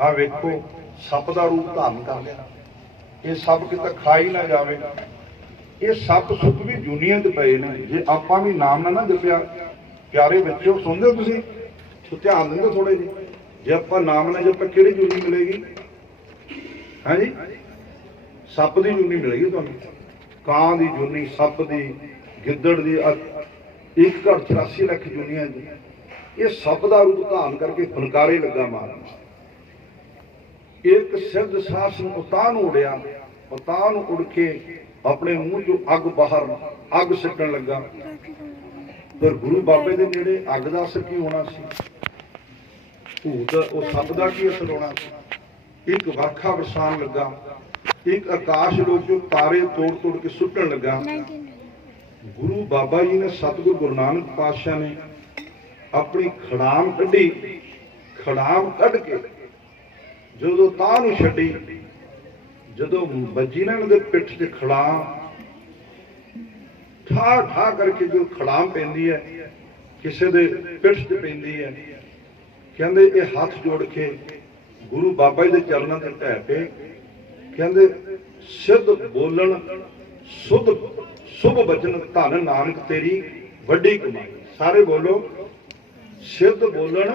ਆ ਵੇਖੋ ਸੱਪ ਦਾ ਰੂਪ ਧਾਰਨ ਕਰ ਲਿਆ। ਇਹ ਸੱਪ ਕਿਤੇ ਖਾ ਹੀ ਨਾ ਜਾਵੇ। ਇਹ ਸੱਪ ਸੁੱਪ ਵੀ ਜੂਨੀਆਂ 'ਚ ਪਏ ਨੇ। ਜੇ ਆਪਾਂ ਵੀ ਨਾਮ ਨਾ ਜਪਿਆ, ਪਿਆਰੇ ਬੱਚਿਓ ਸੁਣਦੇ ਹੋ ਤੁਸੀਂ, ਸੋ ਧਿਆਨ ਦਿੰਦੇ ਥੋੜੇ ਜਿਹੇ। ਜੇ ਆਪਾਂ ਨਾਮ ਨਾ ਜਪਿਆ ਕਿਹੜੀ ਜੂਨੀ ਮਿਲੇਗੀ? ਹਾਂਜੀ, ਸੱਪ ਦੀ ਜੂਨੀ ਮਿਲੇਗੀ ਤੁਹਾਨੂੰ। ਕਾਂ ਦੀ ਜੂਨੀ, ਸੱਪ ਦੀ, ਗਿੱਦੜ ਦੀ, 1/84 ਲੱਖ ਜੂਨੀਆਂ ਦੀ। ਇਹ ਸੱਪ ਦਾ ਰੂਪ ਧਾਰਨ ਕਰਕੇ ਫਨਕਾਰੇ ਲੱਗਾ ਮਾਰਨ। ਇੱਕ ਸਿੱਧ ਸਾਸ ਨੂੰ ਉਤਾਂ ਨੂੰ ਉੜਿਆ, ਉਤਾਂ ਨੂੰ ਉੜ ਕੇ ਆਪਣੇ ਮੂੰਹ ਚੋਂ ਅੱਗ ਬਾਹਰ ਅੱਗ ਸਿੱਟਣ ਲੱਗਾ। ਪਰ ਗੁਰੂ ਬਾਬੇ ਦੇ ਨੇੜੇ ਅੱਗ ਦਾ ਅਸਰ ਕੀ ਹੋਣਾ ਸੀ? ਭੂਤ ਉਹ ਸੱਪ ਦਾ ਕੀ ਅਸਰ ਹੋਣਾ ਸੀ? ਇੱਕ ਵਰਖਾ ਵਰਸਾਣ ਲੱਗਾ, ਇੱਕ ਆਕਾਸ਼ ਲੋਚੋਂ ਤਾਰੇ ਤੋੜ ਤੋੜ ਕੇ ਸੁੱਟਣ ਲੱਗਾ। ਗੁਰੂ ਬਾਬਾ ਜੀ ਨੇ, ਸਤਿਗੁਰੂ ਗੁਰੂ ਨਾਨਕ ਪਾਤਸ਼ਾਹ ਨੇ ਆਪਣੀ ਖੜਾਮ ਕੱਢੀ। ਖੜਾਮ ਕੱਢ ਕੇ ਜਦੋਂ ਤਾਹ ਨੂੰ ਛੱਡੀ, ਜਦੋਂ ਵੱਜੀ ਨਾ ਇਹਨਾਂ ਦੇ ਪਿੱਠ 'ਤੇ ਖੜਾਮ, ਠਾ ਠਾ ਕਰਕੇ ਜੋ ਖੜਾਮ ਪੈਂਦੀ ਹੈ, ਕਿਸੇ ਦੇ ਪਿੱਠ 'ਤੇ ਪੈਂਦੀ ਹੈ, ਕਹਿੰਦੇ ਇਹ ਹੱਥ ਜੋੜ ਕੇ ਗੁਰੂ ਬਾਬਾ ਜੀ ਦੇ ਚਰਨਾਂ 'ਤੇ ਢਹਿ ਪਏ। ਕਹਿੰਦੇ ਸਿੱਧ ਬੋਲਣ ਸੁਧ ਸੁਭ ਬਚਨ, ਧੰਨ ਨਾਨਕ ਤੇਰੀ ਵੱਡੀ ਕਮਾਈ। ਸਾਰੇ ਬੋਲੋ, ਸਿੱਧ ਬੋਲਣ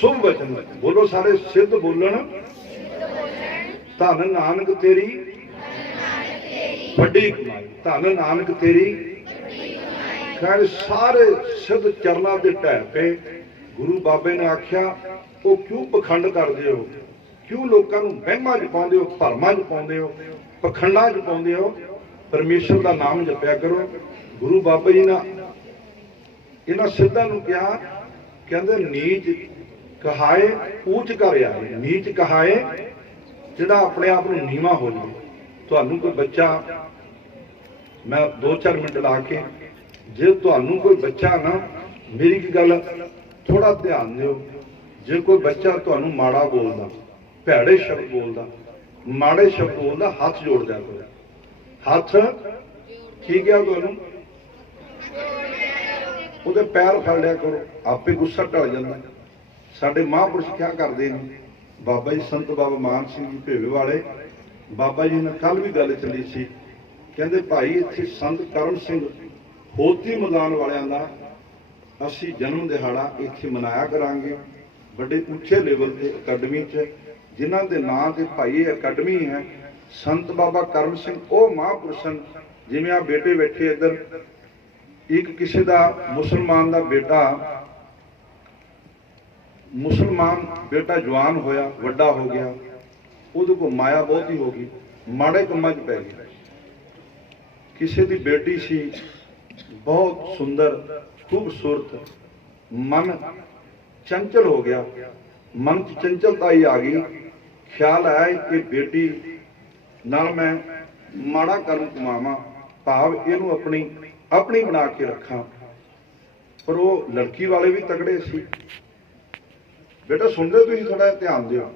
ਸੁਭ ਬਚਨ। ਬੋਲੋ ਸਾਰੇ, ਸਿੱਧ ਬੋਲਣ ਧੰਨ ਨਾਨਕ ਤੇਰੀ ਵੱਡੀ ਕਮਾਈ। ਧੰਨ ਨਾਨਕ ਤੇਰੀ। ਕਹਿੰਦੇ ਸਾਰੇ ਸਿੱਧ ਚਰਨਾਂ ਦੇ ਢਹਿ ਪਏ। ਗੁਰੂ ਬਾਬੇ ਨੇ ਆਖਿਆ, ਉਹ ਕਿਉਂ ਪਖੰਡ ਕਰਦੇ ਹੋ? ਕਿਉਂ ਲੋਕਾਂ ਨੂੰ ਵਹਿਮਾਂ 'ਚ ਪਾਉਂਦੇ ਹੋ, ਭਰਮਾਂ 'ਚ ਪਾਉਂਦੇ ਹੋ, ਪਖੰਡਾਂ 'ਚ ਪਾਉਂਦੇ ਹੋ? ਪਰਮੇਸ਼ਰ ਦਾ ਨਾਮ ਜਪਿਆ ਕਰੋ। ਗੁਰੂ ਬਾਬਾ ਜੀ ਨੇ ਇਹਨਾਂ ਸਿੱਧਾਂ ਨੂੰ ਕਿਹਾ, ਕਹਿੰਦੇ ਨੀਚ ਕਹਾਏ ਊਚ ਕਰ ਆਏ। ਨੀਚ ਕਹਾਏ ਜਿਹੜਾ ਆਪਣੇ ਆਪ ਨੂੰ ਨੀਵਾਂ ਹੋ ਜਾਵੇ। ਤੁਹਾਨੂੰ ਕੋਈ ਬੱਚਾ, ਮੈਂ 2-4 ਮਿੰਟ ਲਾ ਕੇ, ਜੇ ਤੁਹਾਨੂੰ ਕੋਈ ਬੱਚਾ ਨਾ, ਮੇਰੀ ਇੱਕ ਗੱਲ ਥੋੜਾ ਧਿਆਨ ਦਿਓ, ਜੇ ਕੋਈ ਬੱਚਾ ਤੁਹਾਨੂੰ ਮਾੜਾ ਬੋਲਦਾ, ਭੈੜੇ ਸ਼ਬਦ ਬੋਲਦਾ, ਮਾੜੇ ਸ਼ਬਦ ਬੋਲਦਾ, ਹੱਥ ਜੋੜ ਦਿਆ ਕਰੋ। ਹੱਥ ਕੀ ਗਿਆ ਤੁਹਾਨੂੰ? ਉਹਦੇ ਪੈਰ ਫੜ ਲਿਆ ਕਰੋ, ਆਪੇ ਗੁੱਸਾ ਟਲ ਜਾਂਦਾ। ਸਾਡੇ ਮਹਾਂਪੁਰਸ਼ ਕਿਆ ਕਰਦੇ ਨੇ? ਬਾਬਾ ਜੀ ਸੰਤ ਬਾਬਾ ਮਾਨ ਸਿੰਘ ਜੀ ਭੇਵੇ ਵਾਲੇ, ਬਾਬਾ ਜੀ ਨਾਲ ਕੱਲ ਵੀ ਗੱਲ ਚੱਲੀ ਸੀ। ਕਹਿੰਦੇ ਭਾਈ ਇੱਥੇ ਸੰਤ ਕਰਮ ਸਿੰਘ ਹੋਤੀ ਮੈਦਾਨ ਵਾਲਿਆਂ ਦਾ ਅਸੀਂ ਜਨਮ ਦਿਹਾੜਾ ਇੱਥੇ ਮਨਾਇਆ ਕਰਾਂਗੇ, ਵੱਡੇ ਉੱਚੇ ਲੈਵਲ ਤੇ ਅਕੈਡਮੀ 'ਚ, ਜਿਨ੍ਹਾਂ ਦੇ ਨਾਂ ਤੇ ਭਾਈ ਇਹ ਅਕੈਡਮੀ ਹੈ। ਸੰਤ ਬਾਬਾ ਕਰਮ ਸਿੰਘ ਉਹ ਮਹਾਂਪੁਰਸ਼ਨ, ਜਿਵੇਂ ਆ ਬੇਟੇ ਬੈਠੇ ਇੱਧਰ, ਇੱਕ ਕਿਸੇ ਦਾ ਮੁਸਲਮਾਨ ਦਾ ਬੇਟਾ, ਮੁਸਲਮਾਨ ਬੇਟਾ ਜਵਾਨ ਹੋਇਆ, ਵੱਡਾ ਹੋ ਗਿਆ, ਉਹਦੇ ਕੋਲ ਮਾਇਆ ਬਹੁਤੀ ਹੋ ਗਈ, ਮਾੜੇ ਕੰਮਾਂ 'ਚ ਪੈ ਗਿਆ। ਕਿਸੇ ਦੀ ਬੇਟੀ ਸੀ, ਬਹੁਤ ਸੁੰਦਰ, ਖੂਬਸੂਰਤ, ਮਨ ਚੰਚਲ ਹੋ ਗਿਆ, ਮਨ 'ਚ ਚੰਚਲਤਾ ਹੀ ਆ ਗਈ। ਖਿਆਲ ਆਇਆ ਕਿ ਬੇਟੀ ਨਾਲ ਮੈਂ ਮਾੜਾ ਕਰਮ ਕਮਾਵਾਂ, ਭਾਵ ਇਹਨੂੰ ਆਪਣੀ ਬਣਾ ਕੇ ਰੱਖਾਂ। ਪਰ ਉਹ ਲੜਕੀ ਵਾਲੇ ਵੀ ਤਗੜੇ ਸੀ। ਬੇਟਾ ਸੁਣਦੇ ਤੁਸੀਂ, ਥੋੜਾ ਧਿਆਨ ਦਿਓ।